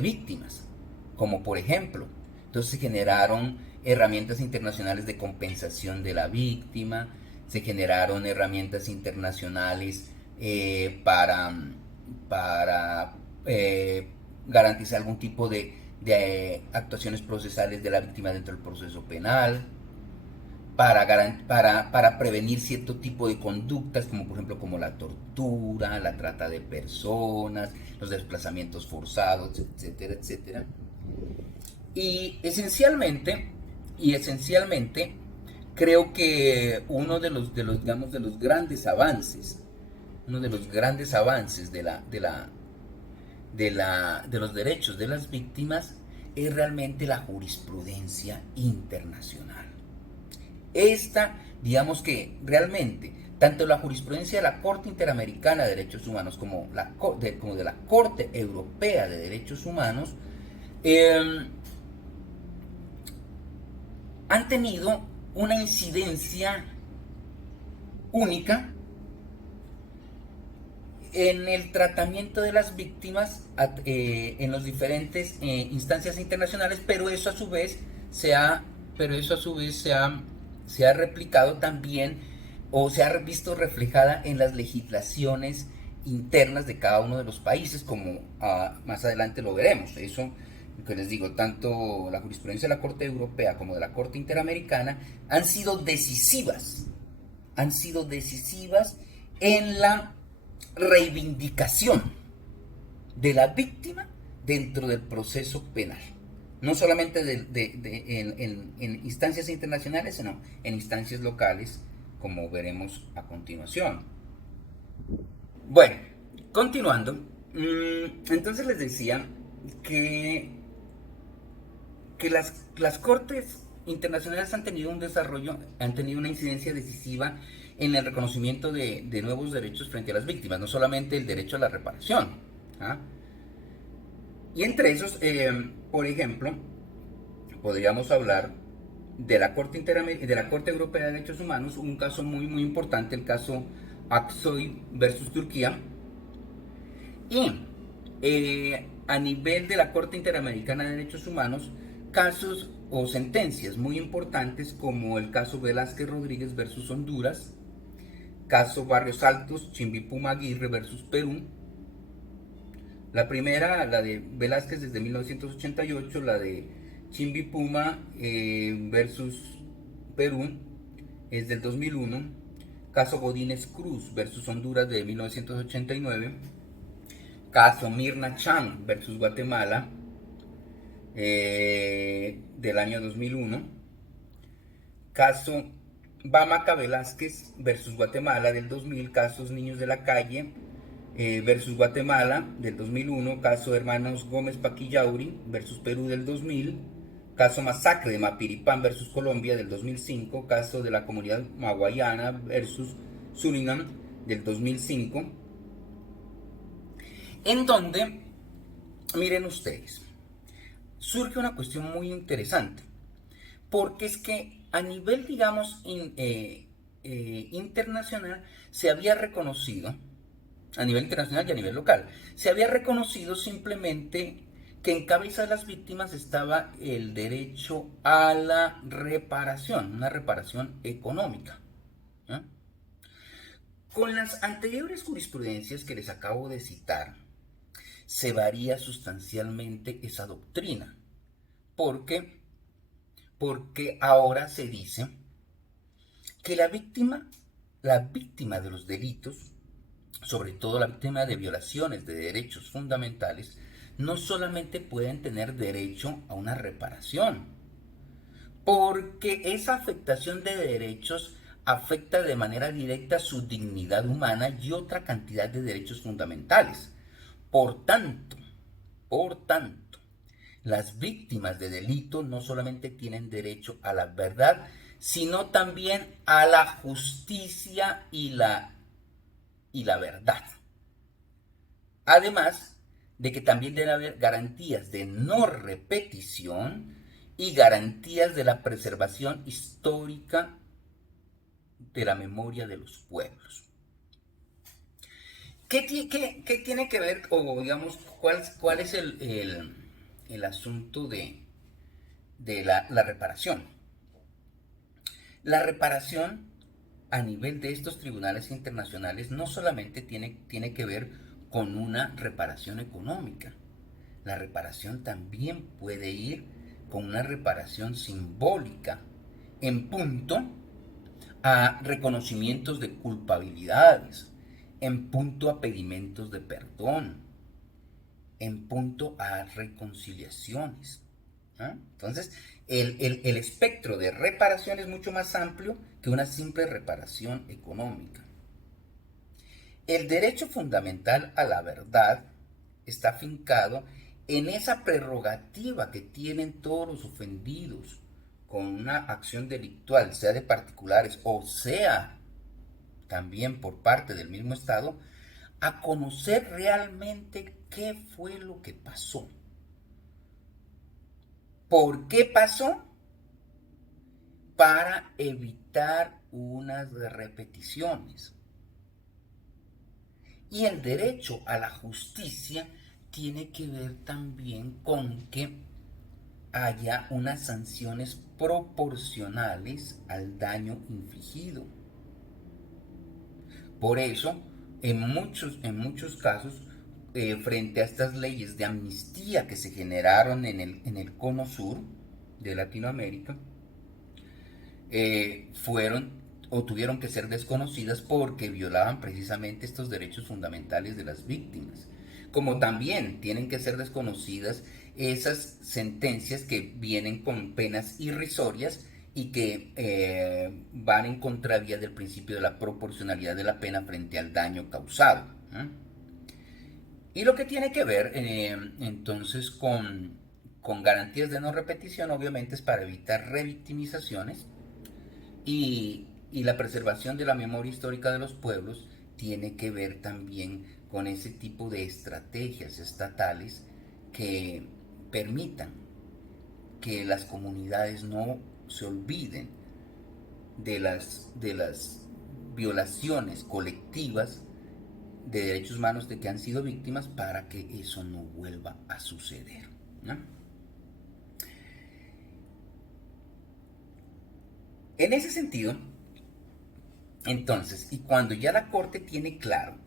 víctimas, como por ejemplo, entonces se generaron herramientas internacionales de compensación de la víctima, se generaron herramientas internacionales para garantizar algún tipo de actuaciones procesales de la víctima dentro del proceso penal, para prevenir cierto tipo de conductas, como por ejemplo como la tortura, la trata de personas, los desplazamientos forzados, etcétera, etcétera. Y esencialmente, creo que uno de los grandes avances de los derechos de las víctimas es realmente la jurisprudencia internacional. Esta, digamos que realmente, tanto la jurisprudencia de la Corte Interamericana de Derechos Humanos como de la Corte Europea de Derechos Humanos, han tenido una incidencia única en el tratamiento de las víctimas en las diferentes instancias internacionales, pero eso a su vez se ha replicado también, o se ha visto reflejada en las legislaciones internas de cada uno de los países, como más adelante lo veremos. Eso que les digo, tanto la jurisprudencia de la Corte Europea como de la Corte Interamericana han sido decisivas en la reivindicación de la víctima dentro del proceso penal. No solamente en instancias internacionales, sino en instancias locales, como veremos a continuación. Bueno, continuando, entonces les decía que las cortes internacionales han tenido un desarrollo, han tenido una incidencia decisiva en el reconocimiento de nuevos derechos frente a las víctimas, no solamente el derecho a la reparación. Y entre esos, por ejemplo, podríamos hablar de la Corte Europea de Derechos Humanos, un caso muy, muy importante, el caso Aksoy versus Turquía. Y a nivel de la Corte Interamericana de Derechos Humanos, casos o sentencias muy importantes como el caso Velázquez Rodríguez versus Honduras, caso Barrios Altos, Chimbipuma Aguirre versus Perú. La primera, la de Velázquez desde 1988, la de Chimbipuma versus Perú es del 2001, caso Godínez Cruz versus Honduras de 1989, caso Mirna Chan versus Guatemala del año 2001, caso Bamaca Velázquez versus Guatemala del 2000, casos Niños de la Calle versus Guatemala del 2001, caso Hermanos Gómez Paquillauri versus Perú del 2000, caso Masacre de Mapiripán versus Colombia del 2005, caso de la comunidad maguayana versus Surinam del 2005, en donde, miren ustedes, surge una cuestión muy interesante, porque es que a nivel, digamos, internacional, se había reconocido, a nivel internacional y a nivel local, se había reconocido simplemente que en cabeza de las víctimas estaba el derecho a la reparación, una reparación económica. Con las anteriores jurisprudencias que les acabo de citar, se varía sustancialmente esa doctrina. ¿Por qué? Porque ahora se dice que la víctima de los delitos, sobre todo la víctima de violaciones de derechos fundamentales, no solamente pueden tener derecho a una reparación, porque esa afectación de derechos afecta de manera directa su dignidad humana y otra cantidad de derechos fundamentales. Por tanto, las víctimas de delito no solamente tienen derecho a la verdad, sino también a la justicia y la verdad. Además de que también debe haber garantías de no repetición y garantías de la preservación histórica de la memoria de los pueblos. ¿Qué tiene que ver, o digamos, cuál es el asunto de la reparación? La reparación a nivel de estos tribunales internacionales no solamente tiene que ver con una reparación económica. La reparación también puede ir con una reparación simbólica en punto a reconocimientos de culpabilidades, en punto a pedimentos de perdón, en punto a reconciliaciones. ¿Ah? Entonces, el espectro de reparación es mucho más amplio que una simple reparación económica. El derecho fundamental a la verdad está afincado en esa prerrogativa que tienen todos los ofendidos con una acción delictual, sea de particulares o sea también por parte del mismo Estado, a conocer realmente qué fue lo que pasó. ¿Por qué pasó? Para evitar unas repeticiones. Y el derecho a la justicia tiene que ver también con que haya unas sanciones proporcionales al daño infligido. Por eso, en muchos casos, frente a estas leyes de amnistía que se generaron en el cono sur de Latinoamérica, fueron o tuvieron que ser desconocidas porque violaban precisamente estos derechos fundamentales de las víctimas. Como también tienen que ser desconocidas esas sentencias que vienen con penas irrisorias y que van en contravía del principio de la proporcionalidad de la pena frente al daño causado. Y lo que tiene que ver entonces con garantías de no repetición, obviamente es para evitar revictimizaciones y la preservación de la memoria histórica de los pueblos tiene que ver también con ese tipo de estrategias estatales que permitan que las comunidades no se olviden de las violaciones colectivas de derechos humanos de que han sido víctimas para que eso no vuelva a suceder, ¿no? En ese sentido, entonces, y cuando ya la Corte tiene claro,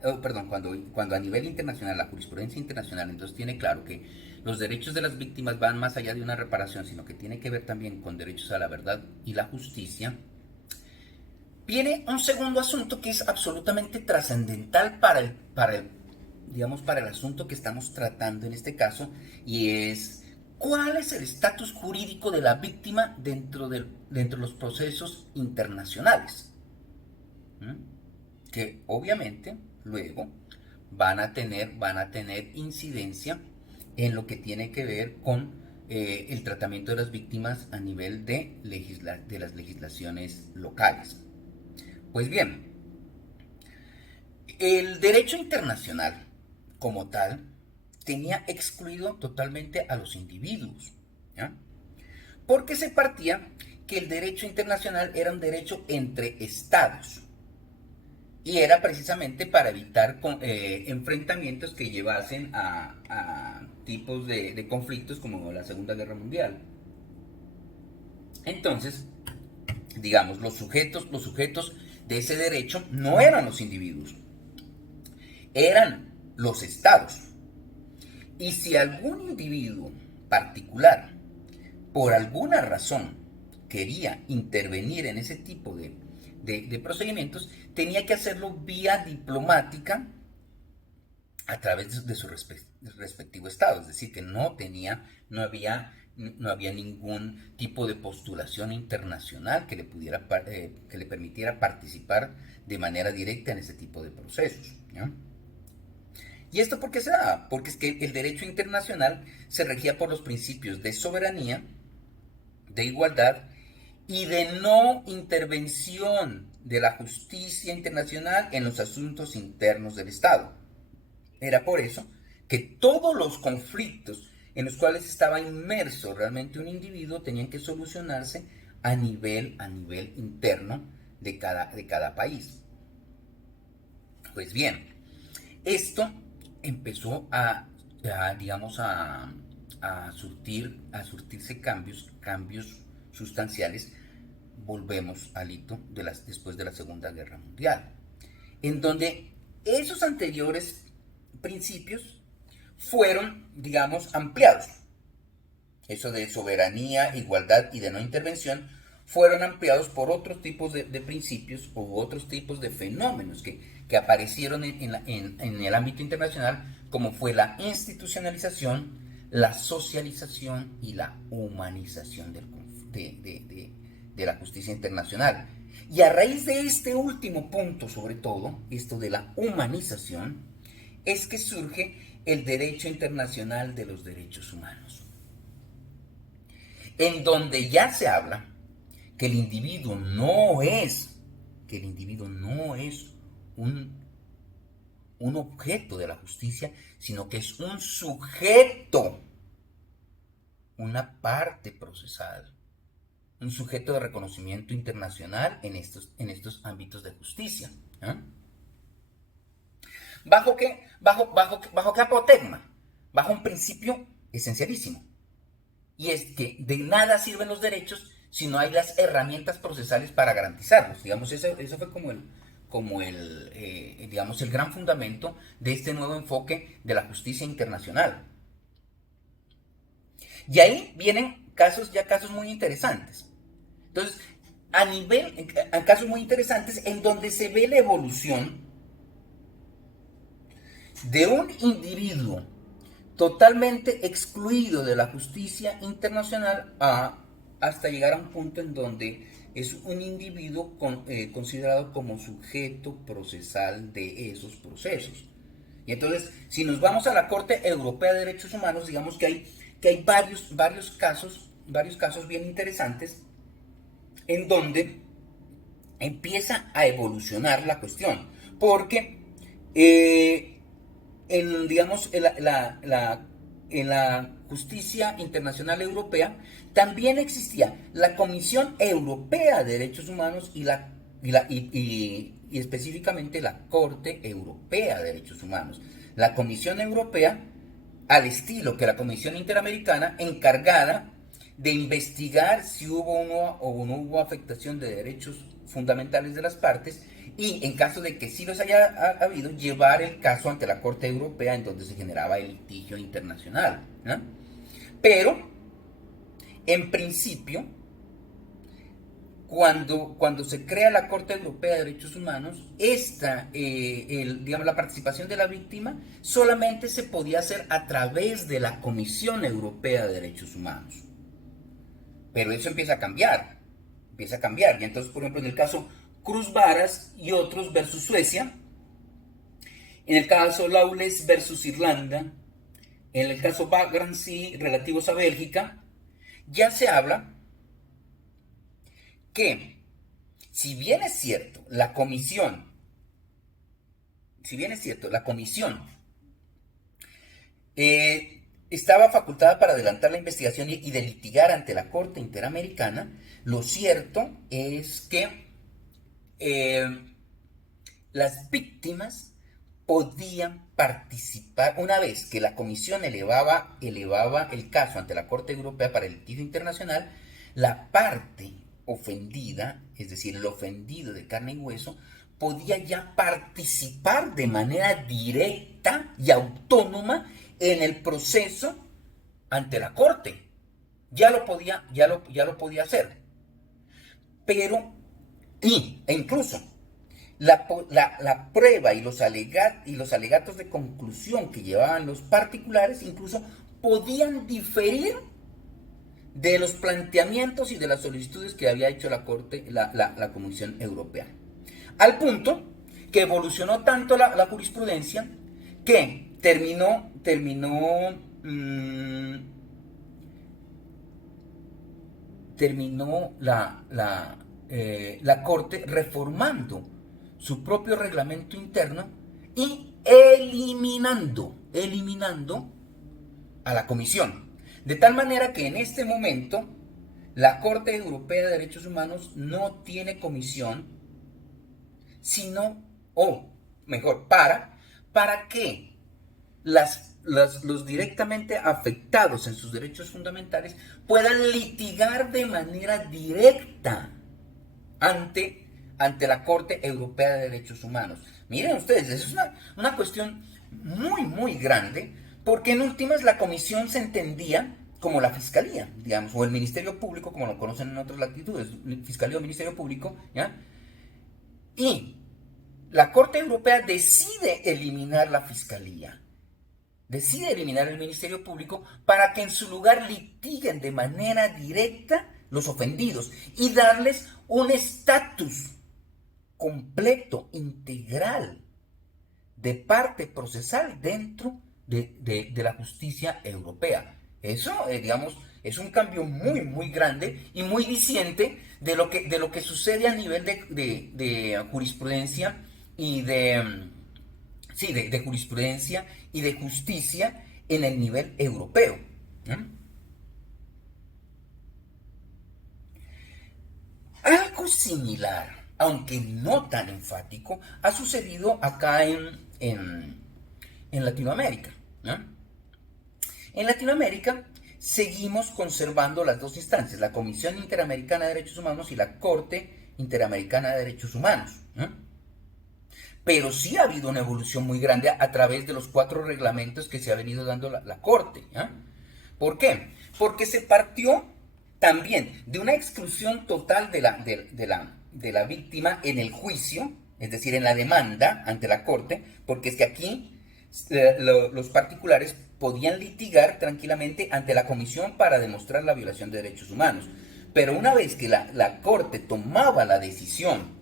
cuando a nivel internacional, la jurisprudencia internacional entonces tiene claro que los derechos de las víctimas van más allá de una reparación, sino que tiene que ver también con derechos a la verdad y la justicia, viene un segundo asunto que es absolutamente trascendental para el asunto que estamos tratando en este caso, y es cuál es el estatus jurídico de la víctima dentro de los procesos internacionales, que obviamente luego van a tener incidencia en lo que tiene que ver con el tratamiento de las víctimas a nivel de las legislaciones locales. Pues bien, el derecho internacional como tal tenía excluido totalmente a los individuos, ¿ya? Porque se partía que el derecho internacional era un derecho entre estados y era precisamente para evitar enfrentamientos que llevasen a tipos de conflictos como la Segunda Guerra Mundial. Entonces, digamos, los sujetos de ese derecho no eran los individuos, eran los estados. Y si algún individuo particular, por alguna razón, quería intervenir en ese tipo de procedimientos, tenía que hacerlo vía diplomática a través de su respectivo estado. Es decir, que no había no había ningún tipo de postulación internacional que que le permitiera participar de manera directa en ese tipo de procesos, ¿no? ¿Y esto por qué se da? Porque es que el derecho internacional se regía por los principios de soberanía, de igualdad y de no intervención de la justicia internacional en los asuntos internos del Estado. Era por eso que todos los conflictos en los cuales estaba inmerso realmente un individuo tenían que solucionarse a nivel interno de cada país. Pues bien, esto empezó digamos, a surtirse cambios sustanciales. Volvemos al hito después de la Segunda Guerra Mundial, en donde esos anteriores principios fueron, digamos, ampliados. Eso de soberanía, igualdad y de no intervención fueron ampliados por otros tipos de principios u otros tipos de fenómenos que aparecieron en el ámbito internacional, como fue la institucionalización, la socialización y la humanización de la justicia internacional. Y a raíz de este último punto, sobre todo, esto de la humanización, es que surge el derecho internacional de los derechos humanos, en donde ya se habla que el individuo no es un objeto de la justicia, sino que es un sujeto, una parte procesal, un sujeto de reconocimiento internacional en estos ámbitos de justicia. ¿Eh? ¿Bajo qué apotegma? Bajo un principio esencialísimo. Y es que de nada sirven los derechos si no hay las herramientas procesales para garantizarlos. Digamos, eso fue digamos, el gran fundamento de este nuevo enfoque de la justicia internacional. Y ahí vienen casos muy interesantes. Entonces, casos muy interesantes en donde se ve la evolución de un individuo totalmente excluido de la justicia internacional hasta llegar a un punto en donde es un individuo considerado como sujeto procesal de esos procesos. Y entonces, si nos vamos a la Corte Europea de Derechos Humanos, digamos que hay varios casos bien interesantes en donde empieza a evolucionar la cuestión, porque en la justicia internacional europea también existía la Comisión Europea de Derechos Humanos y específicamente la Corte Europea de Derechos Humanos. La Comisión Europea, al estilo que la Comisión Interamericana, encargada de investigar si hubo o no hubo afectación de derechos fundamentales de las partes, y en caso de que sí los haya habido, llevar el caso ante la Corte Europea, en donde se generaba el litigio internacional, ¿no? Pero, en principio, cuando se crea la Corte Europea de Derechos Humanos, la participación de la víctima solamente se podía hacer a través de la Comisión Europea de Derechos Humanos. Pero eso empieza a cambiar. Y entonces, por ejemplo, en el caso Cruz Varas y otros versus Suecia, en el caso Lawless versus Irlanda, en el caso Bagrancy relativos a Bélgica, ya se habla que, si bien es cierto, la comisión estaba facultada para adelantar la investigación y de litigar ante la Corte Interamericana, lo cierto es que las víctimas podían participar una vez que la comisión elevaba el caso ante la Corte Europea para el litigio internacional. La parte ofendida, es decir, el ofendido de carne y hueso, podía ya participar de manera directa y autónoma en el proceso ante la Corte. Ya lo podía hacer. Pero, e incluso, la prueba y los alegatos de conclusión que llevaban los particulares incluso podían diferir de los planteamientos y de las solicitudes que había hecho la Corte, la Comisión Europea. Al punto que evolucionó tanto la jurisprudencia que terminó la Corte reformando su propio reglamento interno y eliminando a la Comisión. De tal manera que en este momento la Corte Europea de Derechos Humanos no tiene comisión, sino, o mejor, para que los directamente afectados en sus derechos fundamentales puedan litigar de manera directa ante la Corte Europea de Derechos Humanos. Miren ustedes, eso es una cuestión muy grande, porque en últimas la comisión se entendía como la fiscalía, digamos, o el Ministerio Público, como lo conocen en otras latitudes, fiscalía o Ministerio Público, ¿ya? Y la Corte Europea decide eliminar la fiscalía, decide eliminar el Ministerio Público para que en su lugar litiguen de manera directa los ofendidos y darles un estatus completo, integral, de parte procesal dentro de la justicia europea. Eso, digamos, es un cambio muy grande y muy diciente de lo que sucede a nivel de jurisprudencia y de jurisprudencia y de justicia en el nivel europeo. Algo similar, aunque no tan enfático, ha sucedido acá en Latinoamérica, ¿no? En Latinoamérica seguimos conservando las dos instancias, la Comisión Interamericana de Derechos Humanos y la Corte Interamericana de Derechos Humanos, ¿no? Pero sí ha habido una evolución muy grande a través de los 4 reglamentos que se ha venido dando la Corte, ¿no? ¿Por qué? Porque se partió también de una exclusión total de la víctima en el juicio, es decir, en la demanda ante la Corte, porque es que aquí los particulares podían litigar tranquilamente ante la Comisión para demostrar la violación de derechos humanos. Pero una vez que la Corte tomaba la decisión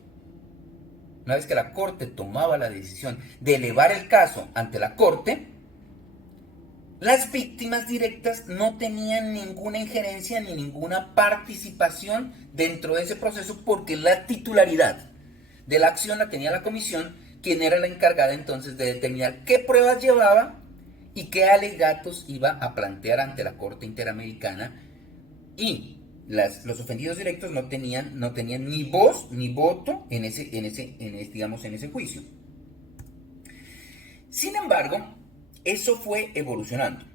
de elevar el caso ante la Corte, las víctimas directas no tenían ninguna injerencia ni ninguna participación dentro de ese proceso, porque la titularidad de la acción la tenía la Comisión, quien era la encargada entonces de determinar qué pruebas llevaba y qué alegatos iba a plantear ante la Corte Interamericana, y los ofendidos directos no tenían ni voz ni voto en ese juicio. Sin embargo, eso fue evolucionando,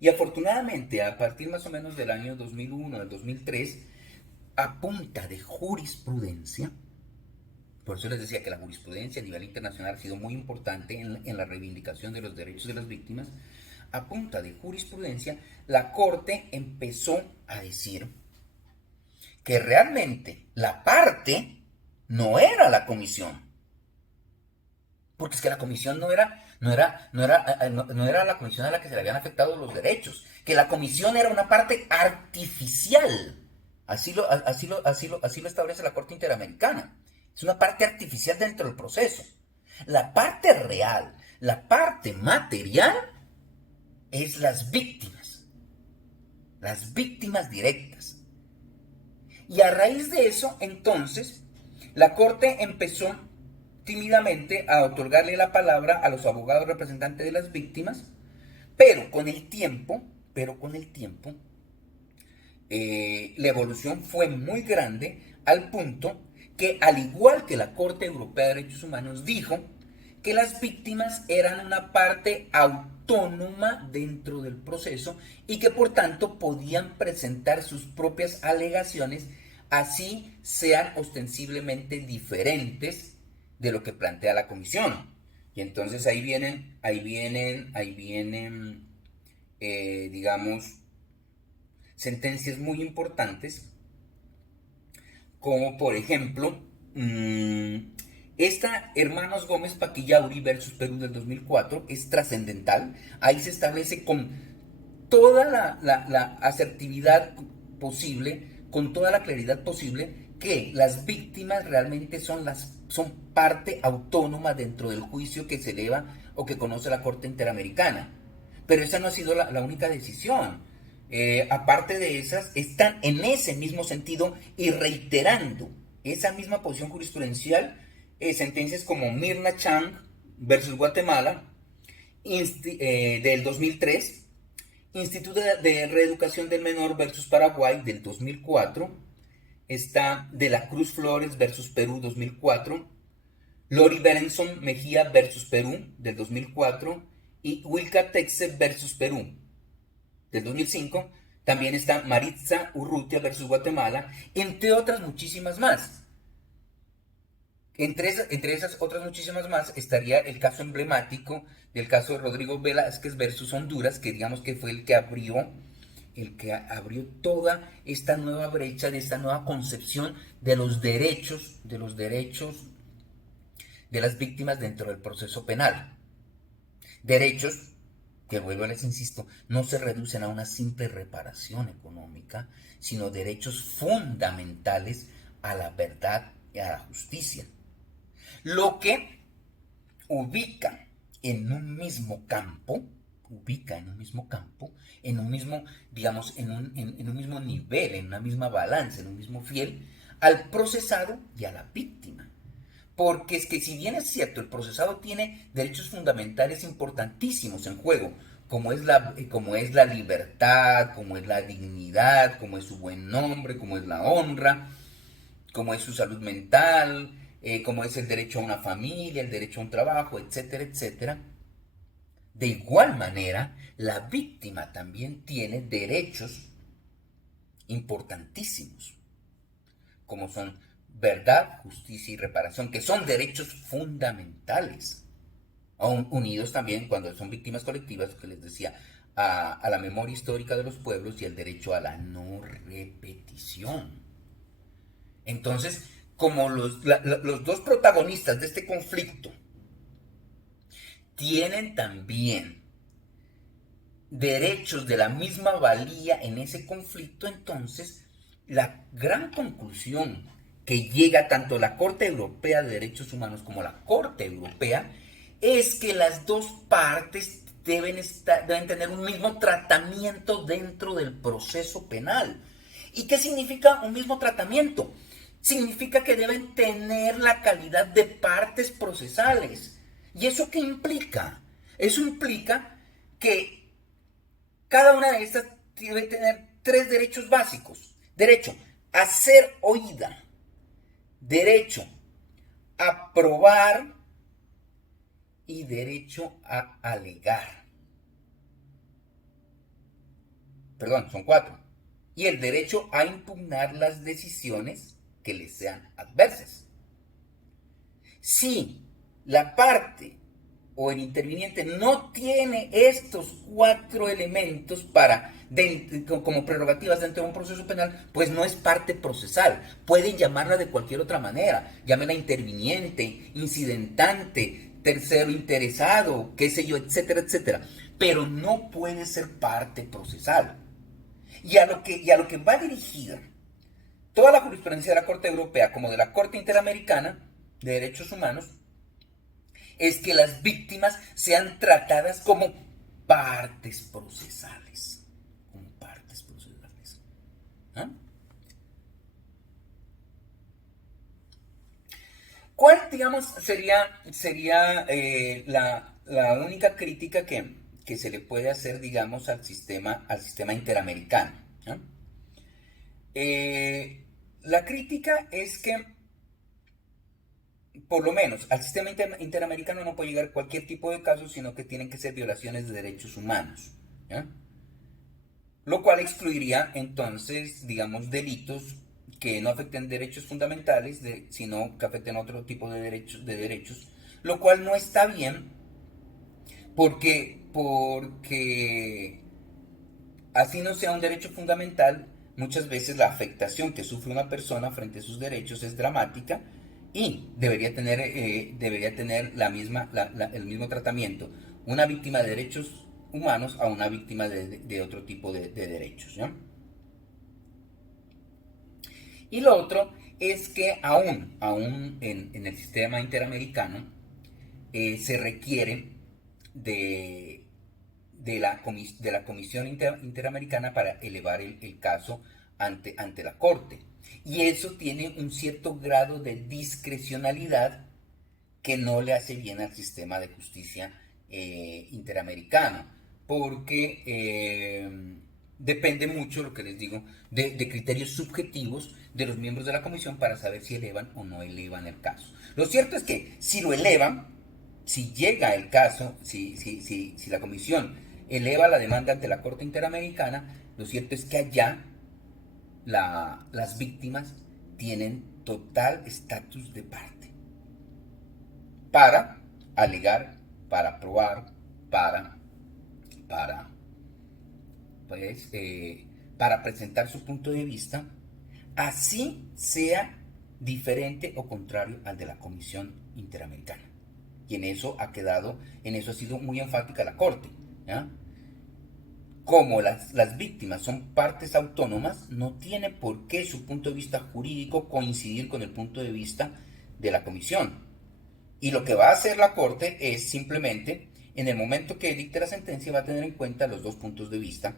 y afortunadamente a partir más o menos del año 2001, del 2003, a punta de jurisprudencia, por eso les decía que la jurisprudencia a nivel internacional ha sido muy importante en la reivindicación de los derechos de las víctimas. A punta de jurisprudencia, la Corte empezó a decir que realmente la parte no era la Comisión, porque es que la Comisión no era la Comisión a la que se le habían afectado los derechos, que la Comisión era una parte artificial. Así lo establece la Corte Interamericana. Es una parte artificial dentro del proceso. La parte real, la parte material, es las víctimas directas. Y a raíz de eso, entonces, la Corte empezó tímidamente a otorgarle la palabra a los abogados representantes de las víctimas, pero con el tiempo, la evolución fue muy grande, al punto que, al igual que la Corte Europea de Derechos Humanos, dijo que las víctimas eran una parte autónoma dentro del proceso y que por tanto podían presentar sus propias alegaciones, así sean ostensiblemente diferentes de lo que plantea la Comisión. Y entonces ahí vienen, digamos, sentencias muy importantes, como por ejemplo esta Hermanos Gómez Paquillauri versus Perú del 2004 es trascendental. Ahí se establece con toda la asertividad posible, con toda la claridad posible, que las víctimas realmente son parte autónoma dentro del juicio que se eleva o que conoce la Corte Interamericana. Pero esa no ha sido la única decisión. Aparte de esas, están en ese mismo sentido y reiterando esa misma posición jurisprudencial, sentencias como Mirna Chang versus Guatemala del 2003, Instituto de Reeducación del Menor versus Paraguay del 2004, está De la Cruz Flores versus Perú 2004, Lori Berenson Mejía versus Perú del 2004 y Wilka Texe versus Perú del 2005. También está Maritza Urrutia versus Guatemala, entre otras muchísimas más. Entre esas otras muchísimas más estaría el caso emblemático del caso de Rodrigo Velázquez versus Honduras, que digamos que fue el que abrió toda esta nueva brecha, de esta nueva concepción de los derechos de las víctimas dentro del proceso penal. Derechos que, vuelvo a les insisto, no se reducen a una simple reparación económica, sino derechos fundamentales a la verdad y a la justicia. Lo que ubica en un mismo campo, en un mismo, digamos, en un mismo nivel, en una misma balanza, en un mismo fiel, al procesado y a la víctima. Porque es que, si bien es cierto, el procesado tiene derechos fundamentales importantísimos en juego, como es la libertad, como es la dignidad, como es su buen nombre, como es la honra, como es su salud mental, como es el derecho a una familia, el derecho a un trabajo, etcétera, etcétera. De igual manera, la víctima también tiene derechos importantísimos, como son verdad, justicia y reparación, que son derechos fundamentales, unidos también, cuando son víctimas colectivas, que les decía, a la memoria histórica de los pueblos y el derecho a la no repetición. Entonces, como los dos protagonistas de este conflicto tienen también derechos de la misma valía en ese conflicto, entonces la gran conclusión que llega tanto la Corte Europea de Derechos Humanos como la Corte Europea es que las dos partes deben tener un mismo tratamiento dentro del proceso penal. ¿Y qué significa un mismo tratamiento? Significa que deben tener la calidad de partes procesales. ¿Y eso qué implica? Eso implica que cada una de estas debe tener 3 derechos básicos. Derecho a ser oída, derecho a probar y derecho a alegar. Perdón, son 4. Y el derecho a impugnar las decisiones que les sean adversas. Si la parte o el interviniente no tiene estos 4 elementos como prerrogativas dentro de un proceso penal, pues no es parte procesal. Pueden llamarla de cualquier otra manera, llámela interviniente, incidentante, tercero interesado, qué sé yo, etcétera, etcétera, pero no puede ser parte procesal. Y a lo que va dirigida toda la jurisprudencia de la Corte Europea como de la Corte Interamericana de Derechos Humanos es que las víctimas sean tratadas como partes procesales. ¿Ah? ¿Cuál, digamos, sería la única crítica que se le puede hacer, digamos, al sistema interamericano? ¿Ah? La crítica es que, por lo menos, al sistema interamericano no puede llegar cualquier tipo de caso, sino que tienen que ser violaciones de derechos humanos, ¿ya? Lo cual excluiría, entonces, digamos, delitos que no afecten derechos fundamentales, sino que afecten otro tipo de derechos, lo cual no está bien, porque así no sea un derecho fundamental, muchas veces la afectación que sufre una persona frente a sus derechos es dramática y debería tener el mismo tratamiento una víctima de derechos humanos a una víctima de otro tipo de derechos, ¿no? Y lo otro es que aún en el sistema interamericano se requiere de la Comisión Interamericana para elevar el caso ante la Corte. Y eso tiene un cierto grado de discrecionalidad que no le hace bien al sistema de justicia interamericano, porque depende mucho, lo que les digo, de criterios subjetivos de los miembros de la comisión para saber si elevan o no elevan el caso. Lo cierto es que si lo elevan, si llega el caso, si la comisión eleva la demanda ante la Corte Interamericana, lo cierto es que allá las víctimas tienen total estatus de parte para alegar, para probar, para presentar su punto de vista, así sea diferente o contrario al de la Comisión Interamericana. Y en eso ha sido muy enfática la Corte, ¿ya? Como las víctimas son partes autónomas, no tiene por qué su punto de vista jurídico coincidir con el punto de vista de la Comisión. Y lo que va a hacer la Corte es simplemente, en el momento que dicte la sentencia, va a tener en cuenta los dos puntos de vista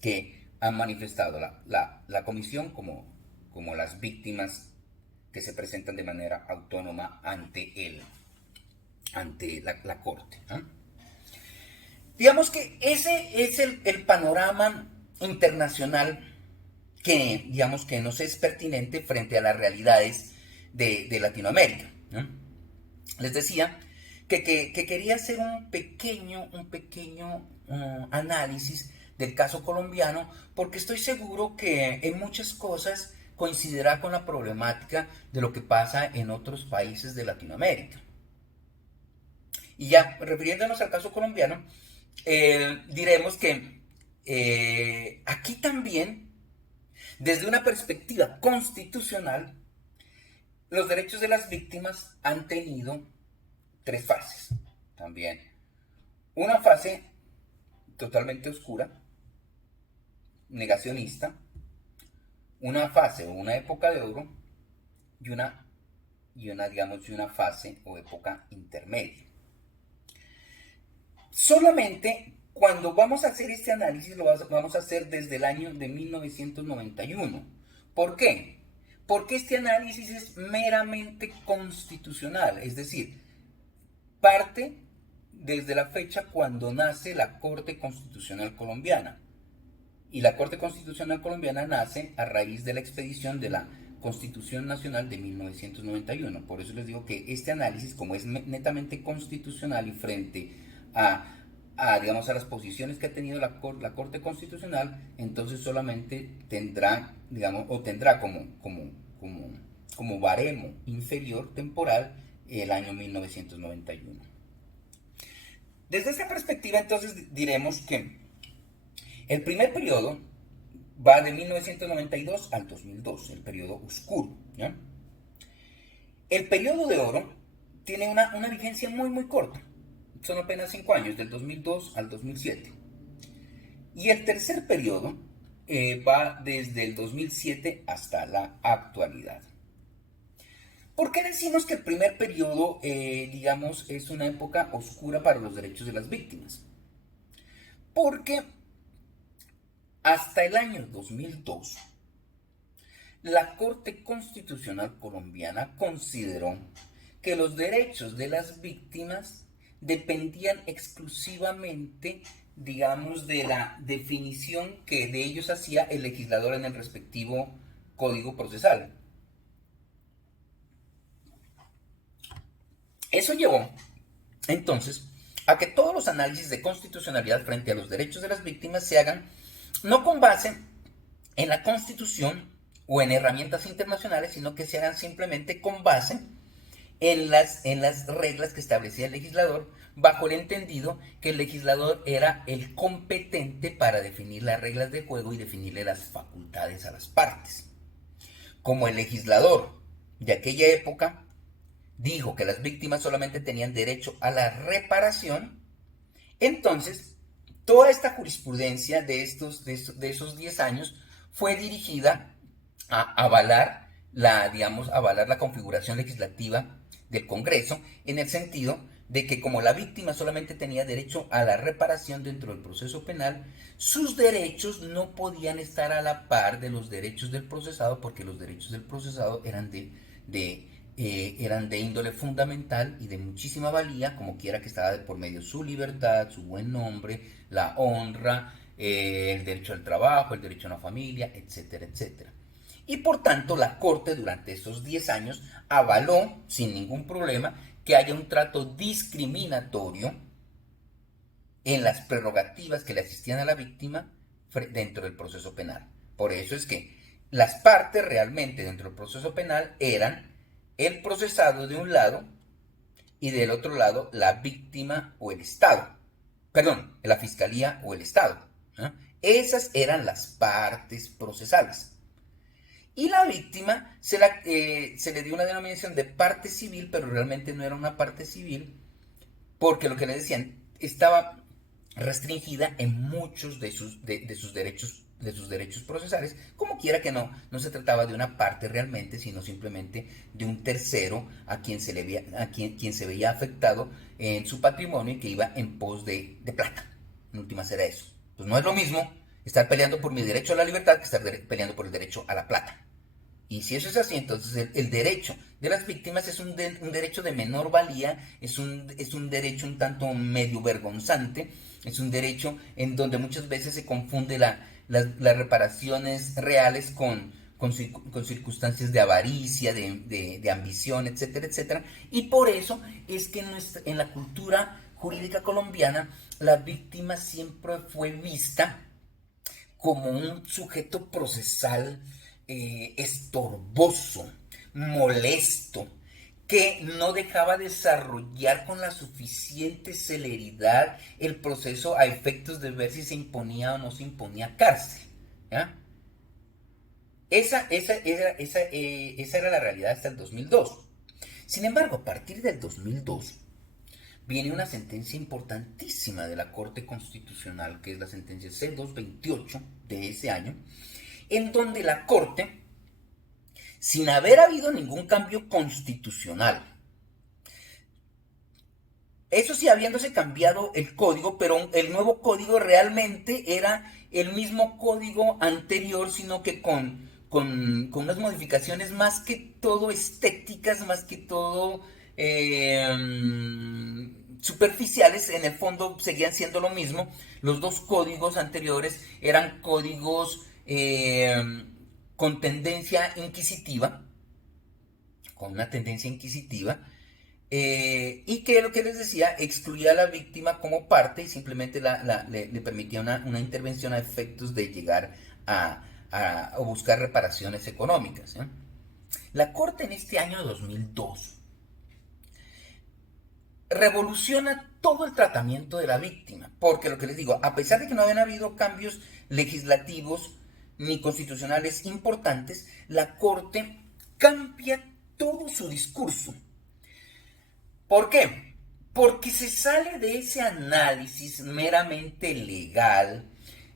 que han manifestado la Comisión como las víctimas que se presentan de manera autónoma ante la Corte, ¿no? Digamos que ese es el panorama internacional que, digamos, que nos es pertinente frente a las realidades de Latinoamérica, ¿no? Les decía que quería hacer un pequeño análisis del caso colombiano, porque estoy seguro que en muchas cosas coincidirá con la problemática de lo que pasa en otros países de Latinoamérica. Y ya, refiriéndonos al caso colombiano, diremos que aquí también, desde una perspectiva constitucional, los derechos de las víctimas han tenido tres fases también. Una fase totalmente oscura, negacionista, una fase o una época de oro y una fase o época intermedia. Solamente cuando vamos a hacer este análisis lo vamos a hacer desde el año de 1991. ¿Por qué? Porque este análisis es meramente constitucional, es decir, parte desde la fecha cuando nace la Corte Constitucional Colombiana. Y la Corte Constitucional Colombiana nace a raíz de la expedición de la Constitución Nacional de 1991. Por eso les digo que este análisis, como es netamente constitucional y frente digamos, a las posiciones que ha tenido la Corte Constitucional, entonces solamente tendrá, digamos, o tendrá como baremo inferior temporal el año 1991. Desde esta perspectiva, entonces, diremos que el primer periodo va de 1992 al 2002, el periodo oscuro, ¿ya? El periodo de oro tiene una vigencia muy corta. Son apenas 5 años, del 2002 al 2007. Y el tercer periodo va desde el 2007 hasta la actualidad. ¿Por qué decimos que el primer periodo, digamos, es una época oscura para los derechos de las víctimas? Porque hasta el año 2002, la Corte Constitucional Colombiana consideró que los derechos de las víctimas dependían exclusivamente, digamos, de la definición que de ellos hacía el legislador en el respectivo Código Procesal. Eso llevó, entonces, a que todos los análisis de constitucionalidad frente a los derechos de las víctimas se hagan no con base en la Constitución o en herramientas internacionales, sino que se hagan simplemente con base en las reglas que establecía el legislador, bajo el entendido que el legislador era el competente para definir las reglas de juego y definirle las facultades a las partes. Como el legislador de aquella época dijo que las víctimas solamente tenían derecho a la reparación, entonces Toda esta jurisprudencia de esos 10 años fue dirigida a avalar la configuración legislativa del Congreso, en el sentido de que como la víctima solamente tenía derecho a la reparación dentro del proceso penal, sus derechos no podían estar a la par de los derechos del procesado, porque los derechos del procesado eran de índole fundamental y de muchísima valía, como quiera que estaba de por medio su libertad, su buen nombre, la honra, el derecho al trabajo, el derecho a una familia, etcétera, etcétera. Y por tanto la Corte durante estos 10 años avaló sin ningún problema que haya un trato discriminatorio en las prerrogativas que le asistían a la víctima dentro del proceso penal. Por eso es que las partes realmente dentro del proceso penal eran el procesado de un lado y del otro lado la víctima o el Estado. Perdón, la Fiscalía o el Estado, ¿no? Esas eran las partes procesales. Y la víctima se le dio una denominación de parte civil, pero realmente no era una parte civil, porque lo que le decían estaba restringida en muchos de sus derechos procesales, como quiera que no se trataba de una parte realmente, sino simplemente de un tercero a quien se veía afectado en su patrimonio y que iba en pos de plata. En últimas era eso. Pues no es lo mismo estar peleando por mi derecho a la libertad que estar peleando por el derecho a la plata. Y si eso es así, entonces el derecho de las víctimas es un derecho de menor valía, es un derecho un tanto medio vergonzante, es un derecho en donde muchas veces se confunde las reparaciones reales con circunstancias de avaricia, de ambición, etcétera, etcétera. Y por eso es que en la cultura jurídica colombiana la víctima siempre fue vista como un sujeto procesal estorboso, molesto, que no dejaba desarrollar con la suficiente celeridad el proceso a efectos de ver si se imponía o no se imponía cárcel, ¿ya? Esa era la realidad hasta el 2002. Sin embargo, a partir del 2002 viene una sentencia importantísima de la Corte Constitucional, que es la sentencia C-228 de ese año, en donde la Corte, sin haber habido ningún cambio constitucional, eso sí, habiéndose cambiado el código, pero el nuevo código realmente era el mismo código anterior, sino que con unas modificaciones más que todo estéticas, más que todo superficiales. En el fondo seguían siendo lo mismo. Los dos códigos anteriores eran códigos con tendencia inquisitiva, con una tendencia inquisitiva, y que lo que les decía, excluía a la víctima como parte y simplemente le permitía una intervención a efectos de llegar a buscar reparaciones económicas, ¿eh? La Corte en este año 2002 revoluciona todo el tratamiento de la víctima, porque lo que les digo, a pesar de que no habían habido cambios legislativos ni constitucionales importantes, la Corte cambia todo su discurso. ¿Por qué? Porque se sale de ese análisis meramente legal,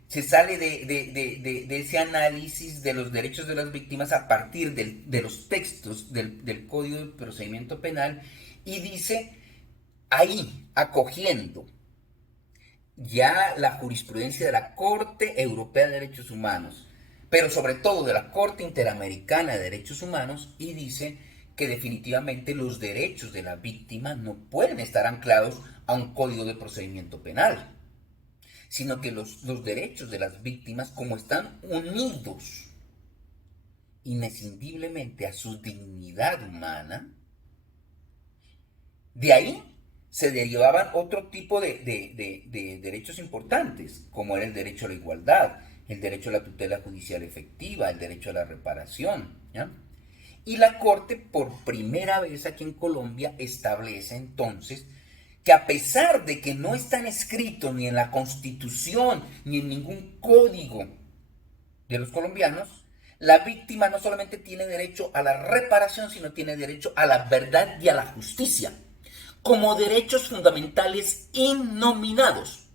se sale de ese análisis de los derechos de las víctimas a partir de los textos del Código de Procedimiento Penal, y dice, ahí, acogiendo ya la jurisprudencia de la Corte Europea de Derechos Humanos, pero sobre todo de la Corte Interamericana de Derechos Humanos, y dice que definitivamente los derechos de la víctima no pueden estar anclados a un código de procedimiento penal, sino que los derechos de las víctimas, como están unidos inescindiblemente a su dignidad humana, de ahí se derivaban otro tipo de derechos importantes, como era el derecho a la igualdad, el derecho a la tutela judicial efectiva, el derecho a la reparación, ¿ya? Y la Corte, por primera vez aquí en Colombia, establece entonces que, a pesar de que no están escritos ni en la Constitución ni en ningún código de los colombianos, la víctima no solamente tiene derecho a la reparación, sino tiene derecho a la verdad y a la justicia, como derechos fundamentales innominados.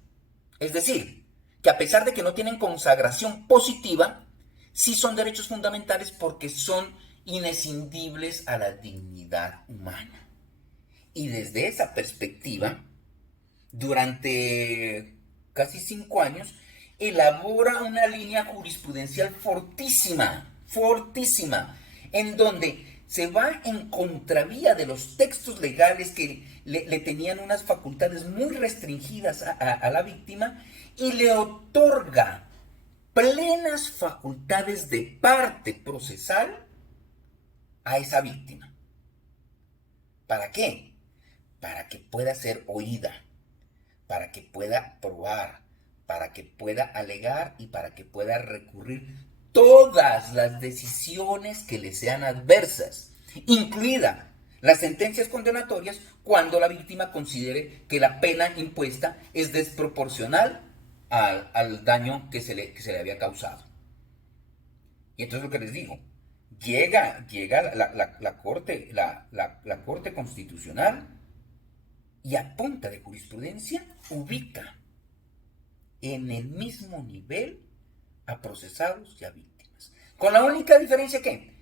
Es decir, que a pesar de que no tienen consagración positiva, sí son derechos fundamentales porque son inescindibles a la dignidad humana. Y desde esa perspectiva, durante casi 5 años, elabora una línea jurisprudencial fortísima, fortísima, en donde se va en contravía de los textos legales que le tenían unas facultades muy restringidas a la víctima y le otorga plenas facultades de parte procesal a esa víctima. ¿Para qué? Para que pueda ser oída, para que pueda probar, para que pueda alegar y para que pueda recurrir todas las decisiones que le sean adversas, incluida las sentencias condenatorias cuando la víctima considere que la pena impuesta es desproporcional al daño que se le había causado. Y entonces lo que les digo, llega la Corte Constitucional y a punta de jurisprudencia ubica en el mismo nivel a procesados y a víctimas. Con la única diferencia que,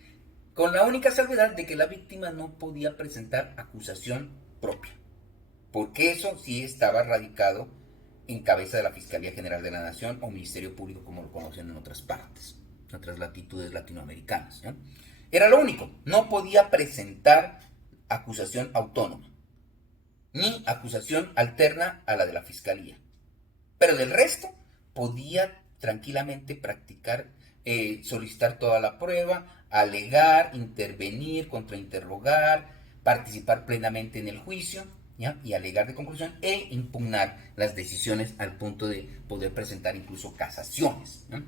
con la única salvedad de que la víctima no podía presentar acusación propia, porque eso sí estaba radicado en cabeza de la Fiscalía General de la Nación o Ministerio Público como lo conocen en otras partes, en otras latitudes latinoamericanas, ¿no? Era lo único, no podía presentar acusación autónoma ni acusación alterna a la de la fiscalía. Pero del resto, podía tranquilamente practicar, solicitar toda la prueba, alegar, intervenir, contrainterrogar, participar plenamente en el juicio, ¿ya? Y alegar de conclusión e impugnar las decisiones al punto de poder presentar incluso casaciones, ¿no?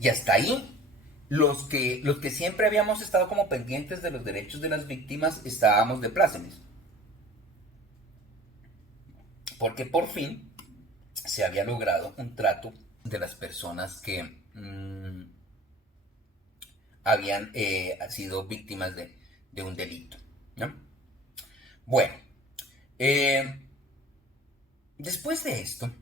Y hasta ahí, los que siempre habíamos estado como pendientes de los derechos de las víctimas estábamos de plácemes. Porque por fin se había logrado un trato de las personas que habían sido víctimas de un delito, ¿no? Bueno, después de esto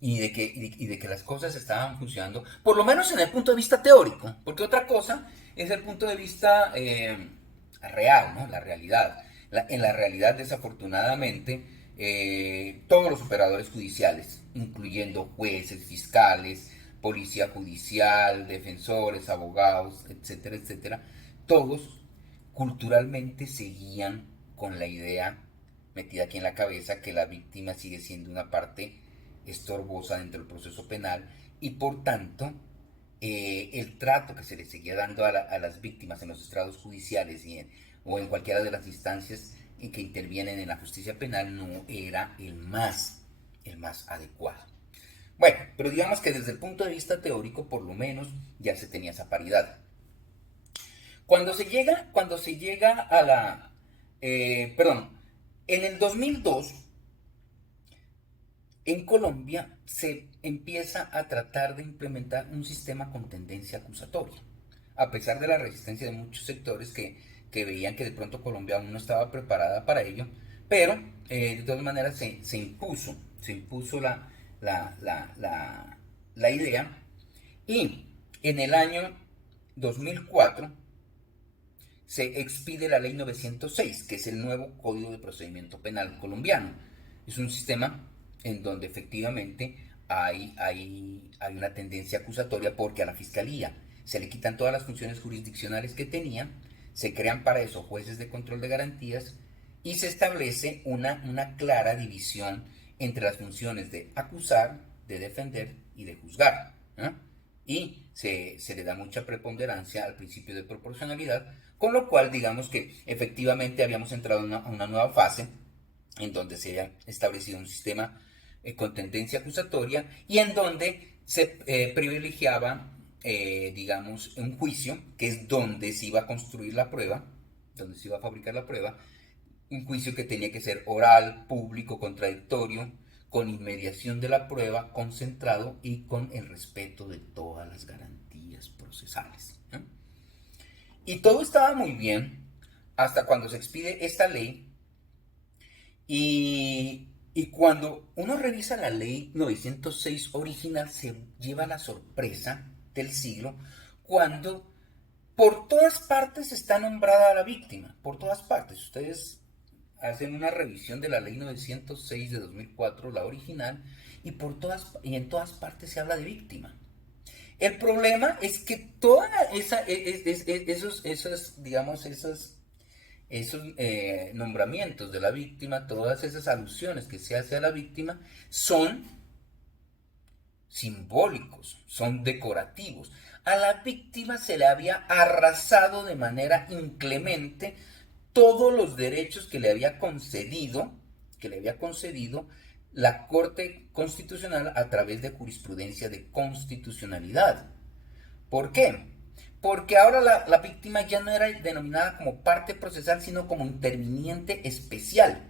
y de que las cosas estaban funcionando, por lo menos en el punto de vista teórico, porque otra cosa es el punto de vista real, ¿no? La realidad. En la realidad, desafortunadamente, todos los operadores judiciales, incluyendo jueces, fiscales, policía judicial, defensores, abogados, etcétera, etcétera, todos culturalmente seguían con la idea metida aquí en la cabeza que la víctima sigue siendo una parte estorbosa dentro del proceso penal y por tanto el trato que se le seguía dando a las víctimas en los estrados judiciales o en cualquiera de las instancias que intervienen en la justicia penal no era el más adecuado. Bueno, pero digamos que desde el punto de vista teórico por lo menos ya se tenía esa paridad. Cuando se llega a la... en el 2002 en Colombia se empieza a tratar de implementar un sistema con tendencia acusatoria, a pesar de la resistencia de muchos sectores que veían que de pronto Colombia aún no estaba preparada para ello, pero de todas maneras se impuso la idea y en el año 2004 se expide la ley 906, que es el nuevo Código de Procedimiento Penal colombiano. Es un sistema en donde efectivamente hay una tendencia acusatoria porque a la Fiscalía se le quitan todas las funciones jurisdiccionales que tenía, se crean para eso jueces de control de garantías y se establece una clara división entre las funciones de acusar, de defender y de juzgar, ¿no? Y se le da mucha preponderancia al principio de proporcionalidad, con lo cual digamos que efectivamente habíamos entrado a una nueva fase en donde se había establecido un sistema con tendencia acusatoria y en donde se privilegiaba, digamos, un juicio, que es donde se iba a construir la prueba, donde se iba a fabricar la prueba, un juicio que tenía que ser oral, público, contradictorio, con inmediación de la prueba, concentrado y con el respeto de todas las garantías procesales, ¿no? Y todo estaba muy bien hasta cuando se expide esta ley y Y cuando uno revisa la ley 906 original, se lleva la sorpresa del siglo cuando por todas partes está nombrada la víctima, por todas partes. Ustedes hacen una revisión de la ley 906 de 2004, la original, y en todas partes se habla de víctima. El problema es que toda esos nombramientos de la víctima, todas esas alusiones que se hace a la víctima, son simbólicos, son decorativos. A la víctima se le había arrasado de manera inclemente todos los derechos que le había concedido la Corte Constitucional a través de jurisprudencia de constitucionalidad. ¿Por qué? Porque ahora la víctima ya no era denominada como parte procesal, sino como interviniente especial.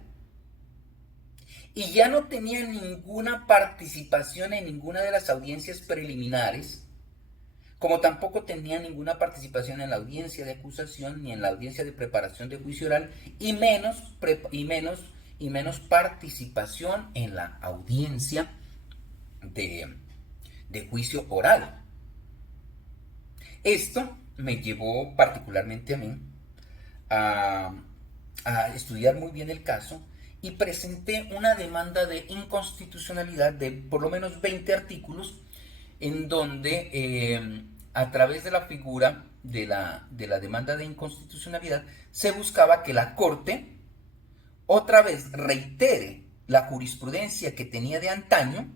Y ya no tenía ninguna participación en ninguna de las audiencias preliminares, como tampoco tenía ninguna participación en la audiencia de acusación ni en la audiencia de preparación de juicio oral, y menos participación en la audiencia de juicio oral. Esto me llevó particularmente a mí a estudiar muy bien el caso y presenté una demanda de inconstitucionalidad de por lo menos 20 artículos en donde a través de la figura de la demanda de inconstitucionalidad se buscaba que la Corte otra vez reitere la jurisprudencia que tenía de antaño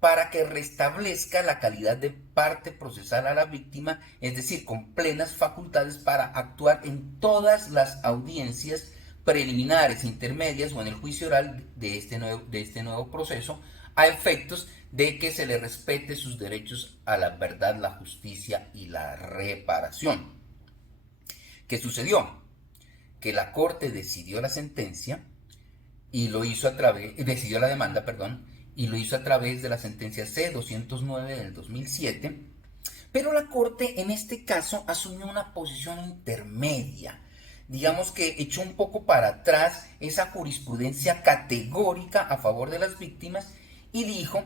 para que restablezca la calidad de parte procesal a la víctima, es decir, con plenas facultades para actuar en todas las audiencias preliminares, intermedias o en el juicio oral de este nuevo proceso, a efectos de que se le respete sus derechos a la verdad, la justicia y la reparación. ¿Qué sucedió? Que la Corte decidió la sentencia y lo hizo decidió la demanda, perdón, y lo hizo a través de la sentencia C-209 del 2007, pero la Corte en este caso asumió una posición intermedia, digamos que echó un poco para atrás esa jurisprudencia categórica a favor de las víctimas y dijo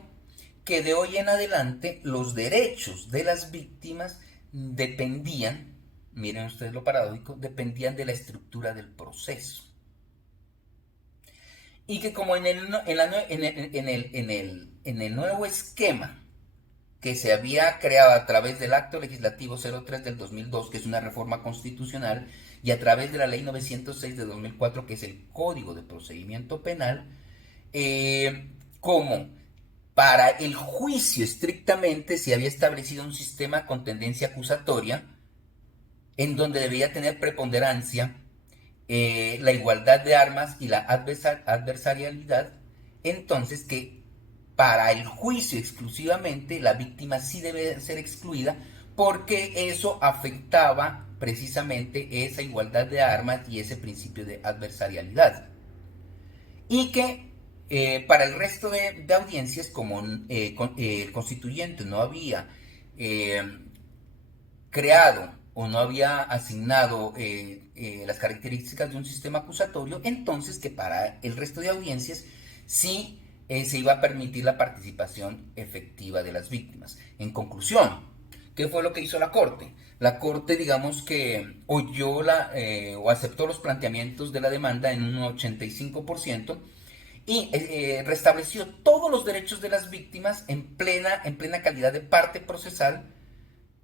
que de hoy en adelante los derechos de las víctimas dependían, miren ustedes lo paradójico, dependían de la estructura del proceso. Y que como en el nuevo esquema que se había creado a través del Acto Legislativo 03 del 2002, que es una reforma constitucional, y a través de la Ley 906 de 2004, que es el Código de Procedimiento Penal, como para el juicio estrictamente se había establecido un sistema con tendencia acusatoria, en donde debía tener preponderancia la igualdad de armas y la adversarialidad, entonces que para el juicio exclusivamente la víctima sí debe ser excluida porque eso afectaba precisamente esa igualdad de armas y ese principio de adversarialidad. Y que para el resto de audiencias, como el constituyente no había creado o no había asignado las características de un sistema acusatorio, entonces que para el resto de audiencias sí se iba a permitir la participación efectiva de las víctimas. En conclusión, ¿qué fue lo que hizo la Corte? La Corte, digamos que oyó o aceptó los planteamientos de la demanda en un 85% y restableció todos los derechos de las víctimas en plena calidad de parte procesal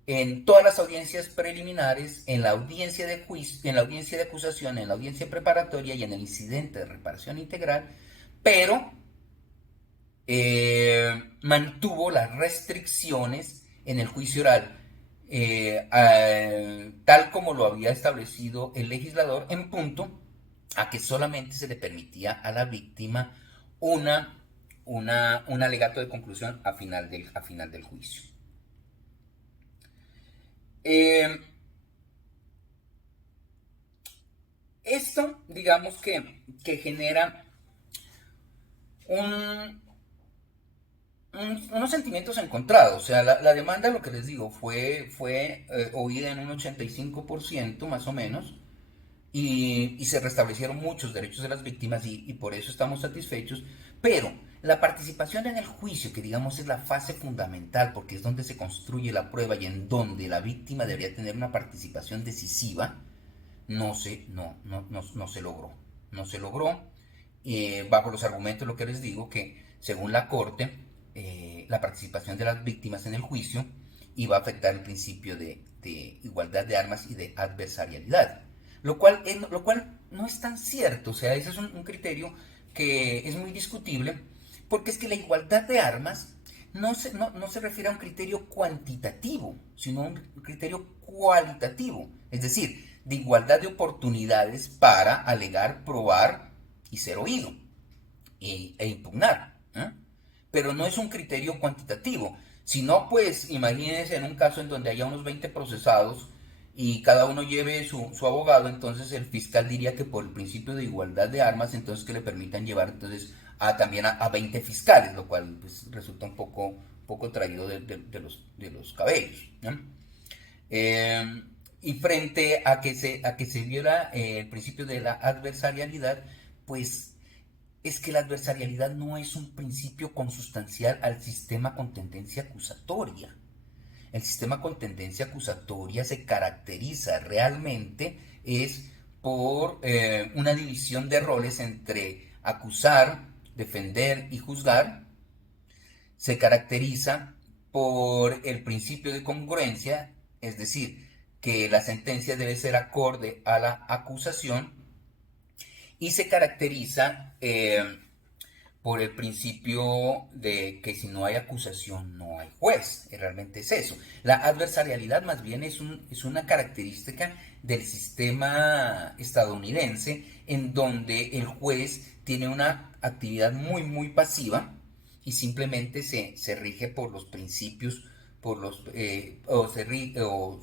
en todas las audiencias preliminares, en la audiencia de juicio, en la audiencia de acusación, en la audiencia preparatoria y en el incidente de reparación integral, pero mantuvo las restricciones en el juicio oral, tal como lo había establecido el legislador, en punto a que solamente se le permitía a la víctima un alegato de conclusión a final del juicio. Esto, digamos que genera unos sentimientos encontrados. O sea, la demanda, lo que les digo, fue oída en un 85% más o menos, y se restablecieron muchos derechos de las víctimas y por eso estamos satisfechos, pero la participación en el juicio, que digamos es la fase fundamental porque es donde se construye la prueba y en donde la víctima debería tener una participación decisiva, no se logró. No se logró bajo los argumentos, lo que les digo, que según la Corte, la participación de las víctimas en el juicio iba a afectar el principio de igualdad de armas y de adversarialidad. Lo cual no es tan cierto, o sea, ese es un criterio que es muy discutible, porque es que la igualdad de armas no se refiere a un criterio cuantitativo, sino a un criterio cualitativo, es decir, de igualdad de oportunidades para alegar, probar y ser oído e impugnar, ¿eh? Pero no es un criterio cuantitativo. Si no, pues imagínense en un caso en donde haya unos 20 procesados y cada uno lleve su abogado, entonces el fiscal diría que por el principio de igualdad de armas, entonces que le permitan llevar entonces también a 20 fiscales, lo cual pues, resulta un poco traído de los cabellos, ¿no? Y frente a que se viola el principio de la adversarialidad, pues es que la adversarialidad no es un principio consustancial al sistema con tendencia acusatoria. El sistema con tendencia acusatoria se caracteriza realmente es por una división de roles entre acusar, defender y juzgar. Se caracteriza por el principio de congruencia, es decir, que la sentencia debe ser acorde a la acusación, y se caracteriza por el principio de que si no hay acusación no hay juez. Realmente es eso. La adversarialidad más bien es una característica del sistema estadounidense en donde el juez tiene una actividad muy pasiva y simplemente se rige por los principios, o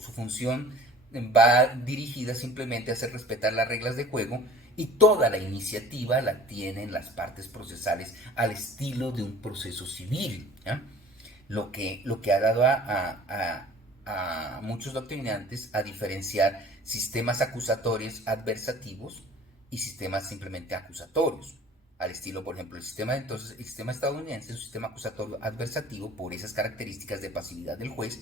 su función va dirigida simplemente a hacer respetar las reglas de juego, y toda la iniciativa la tienen las partes procesales al estilo de un proceso civil, ¿eh? Lo que ha dado a muchos doctrinantes a diferenciar sistemas acusatorios adversativos y sistemas simplemente acusatorios. Al estilo, por ejemplo, el sistema estadounidense es un sistema acusatorio adversativo por esas características de pasividad del juez,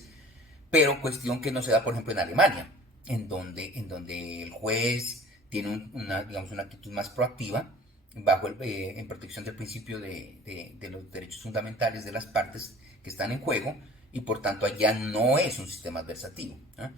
pero cuestión que no se da, por ejemplo, en Alemania, en donde el juez tiene una actitud más proactiva en protección del principio de los derechos fundamentales de las partes que están en juego, y por tanto allá no es un sistema adversativo, ¿no?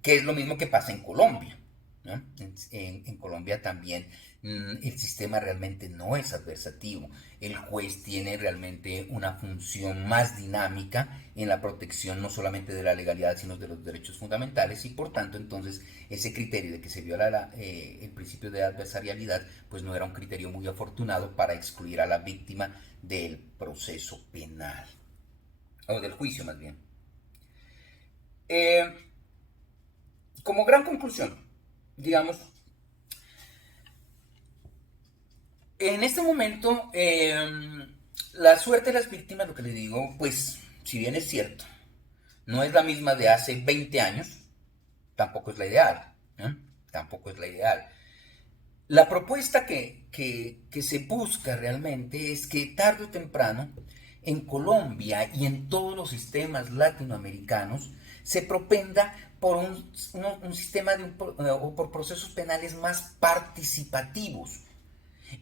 Que es lo mismo que pasa en Colombia, ¿no? En Colombia también el sistema realmente no es adversativo. El juez tiene realmente una función más dinámica en la protección no solamente de la legalidad, sino de los derechos fundamentales, y por tanto entonces ese criterio de que se viola el principio de adversarialidad pues no era un criterio muy afortunado para excluir a la víctima del proceso penal, o del juicio más bien. Como gran conclusión, digamos, en este momento, la suerte de las víctimas, lo que les digo, pues, si bien es cierto, no es la misma de hace 20 años, tampoco es la ideal, ¿eh? Tampoco es la ideal. La propuesta que se busca realmente es que tarde o temprano, en Colombia y en todos los sistemas latinoamericanos, se propenda por un sistema o por procesos penales más participativos,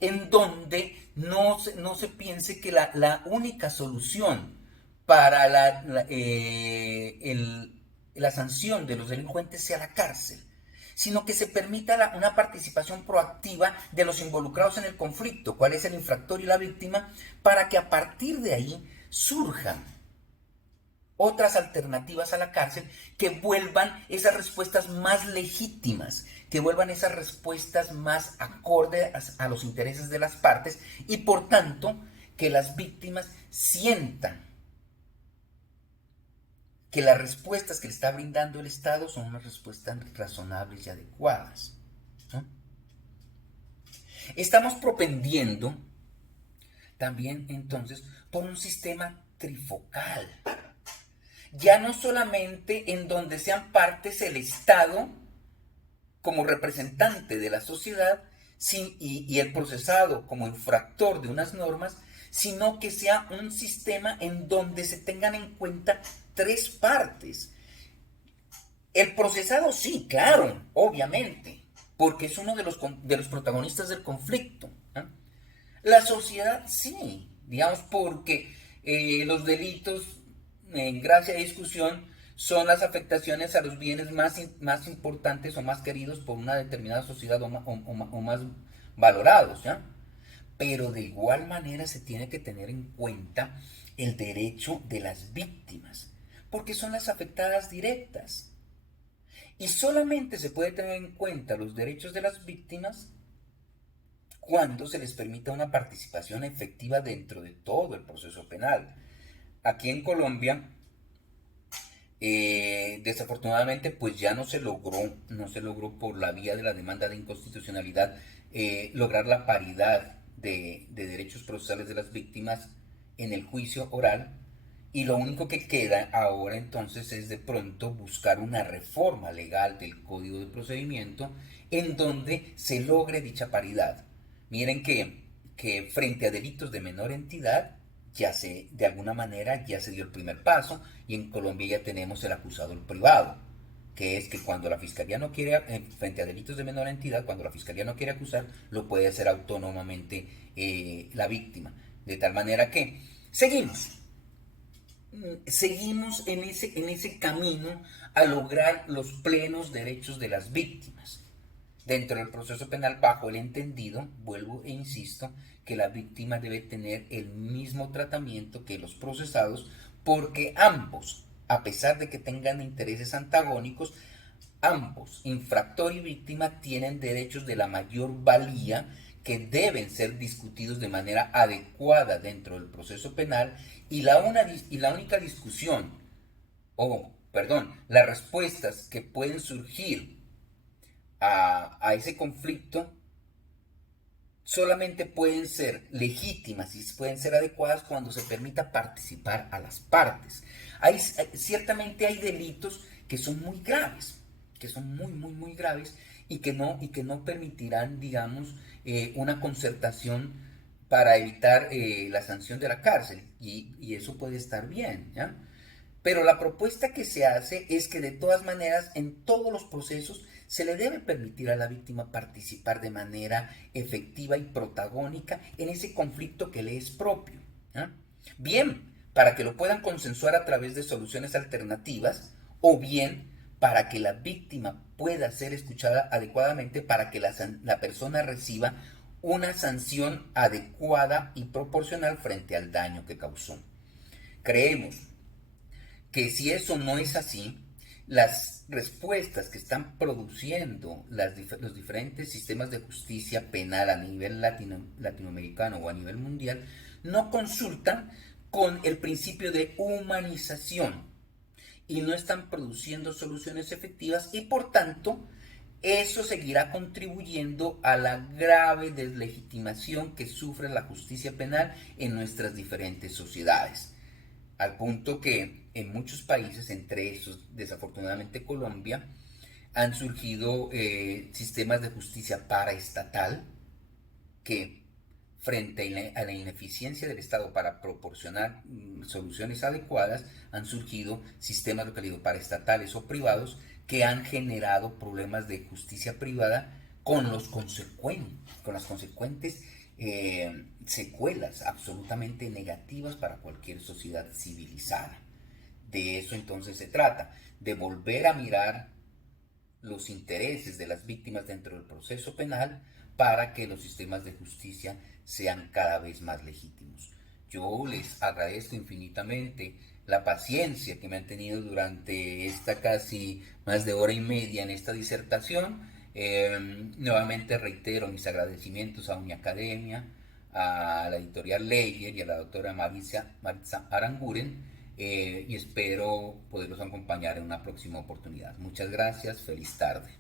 en donde no se piense que la única solución para la sanción de los delincuentes sea la cárcel, sino que se permita una participación proactiva de los involucrados en el conflicto, cuál es el infractor y la víctima, para que a partir de ahí surjan otras alternativas a la cárcel que vuelvan esas respuestas más legítimas, que vuelvan esas respuestas más acordes a los intereses de las partes, y por tanto que las víctimas sientan que las respuestas que le está brindando el Estado son unas respuestas razonables y adecuadas, ¿no? Estamos propendiendo también entonces por un sistema trifocal, ya no solamente en donde sean partes el Estado como representante de la sociedad y el procesado como infractor de unas normas, sino que sea un sistema en donde se tengan en cuenta tres partes. El procesado sí, claro, obviamente, porque es uno de los protagonistas del conflicto. ¿Eh? La sociedad sí, digamos, porque los delitos, en gracia de discusión, son las afectaciones a los bienes más importantes o más queridos por una determinada sociedad o más valorados, ¿ya? Pero de igual manera se tiene que tener en cuenta el derecho de las víctimas, porque son las afectadas directas. Y solamente se puede tener en cuenta los derechos de las víctimas cuando se les permita una participación efectiva dentro de todo el proceso penal. Aquí en Colombia, desafortunadamente, pues ya no se logró por la vía de la demanda de inconstitucionalidad lograr la paridad de derechos procesales de las víctimas en el juicio oral, y lo único que queda ahora entonces es de pronto buscar una reforma legal del Código de Procedimiento en donde se logre dicha paridad. Miren que frente a delitos de menor entidad, de alguna manera ya se dio el primer paso, y en Colombia ya tenemos el acusador privado, que es que cuando la fiscalía no quiere, frente a delitos de menor entidad, cuando la fiscalía no quiere acusar, lo puede hacer autónomamente la víctima. De tal manera que seguimos en ese camino a lograr los plenos derechos de las víctimas dentro del proceso penal, bajo el entendido, vuelvo e insisto, que la víctima debe tener el mismo tratamiento que los procesados, porque ambos, a pesar de que tengan intereses antagónicos, ambos, infractor y víctima, tienen derechos de la mayor valía que deben ser discutidos de manera adecuada dentro del proceso penal, y la única discusión, las respuestas que pueden surgir a ese conflicto solamente pueden ser legítimas y pueden ser adecuadas cuando se permita participar a las partes. Ciertamente hay delitos que son muy graves, que son muy graves, y que no permitirán, digamos, una concertación para evitar la sanción de la cárcel, y eso puede estar bien, ¿ya? Pero la propuesta que se hace es que de todas maneras en todos los procesos se le debe permitir a la víctima participar de manera efectiva y protagónica en ese conflicto que le es propio, ¿eh? Bien, para que lo puedan consensuar a través de soluciones alternativas, o bien para que la víctima pueda ser escuchada adecuadamente, para que la persona reciba una sanción adecuada y proporcional frente al daño que causó. Creemos que si eso no es así, las respuestas que están produciendo los diferentes sistemas de justicia penal a nivel latinoamericano o a nivel mundial no consultan con el principio de humanización y no están produciendo soluciones efectivas, y por tanto eso seguirá contribuyendo a la grave deslegitimación que sufre la justicia penal en nuestras diferentes sociedades. Al punto que en muchos países, entre esos desafortunadamente Colombia, han surgido sistemas de justicia paraestatal que, frente a la ineficiencia del Estado para proporcionar soluciones adecuadas, han surgido sistemas, lo que digo, paraestatales o privados, que han generado problemas de justicia privada con las consecuentes secuelas absolutamente negativas para cualquier sociedad civilizada. De eso entonces se trata, de volver a mirar los intereses de las víctimas dentro del proceso penal para que los sistemas de justicia sean cada vez más legítimos. Yo les agradezco infinitamente la paciencia que me han tenido durante esta casi más de hora y media en esta disertación. Nuevamente reitero mis agradecimientos a Uniacademia, a la editorial Leyer y a la doctora Maritza Aranguren, y espero poderlos acompañar en una próxima oportunidad. Muchas gracias, feliz tarde.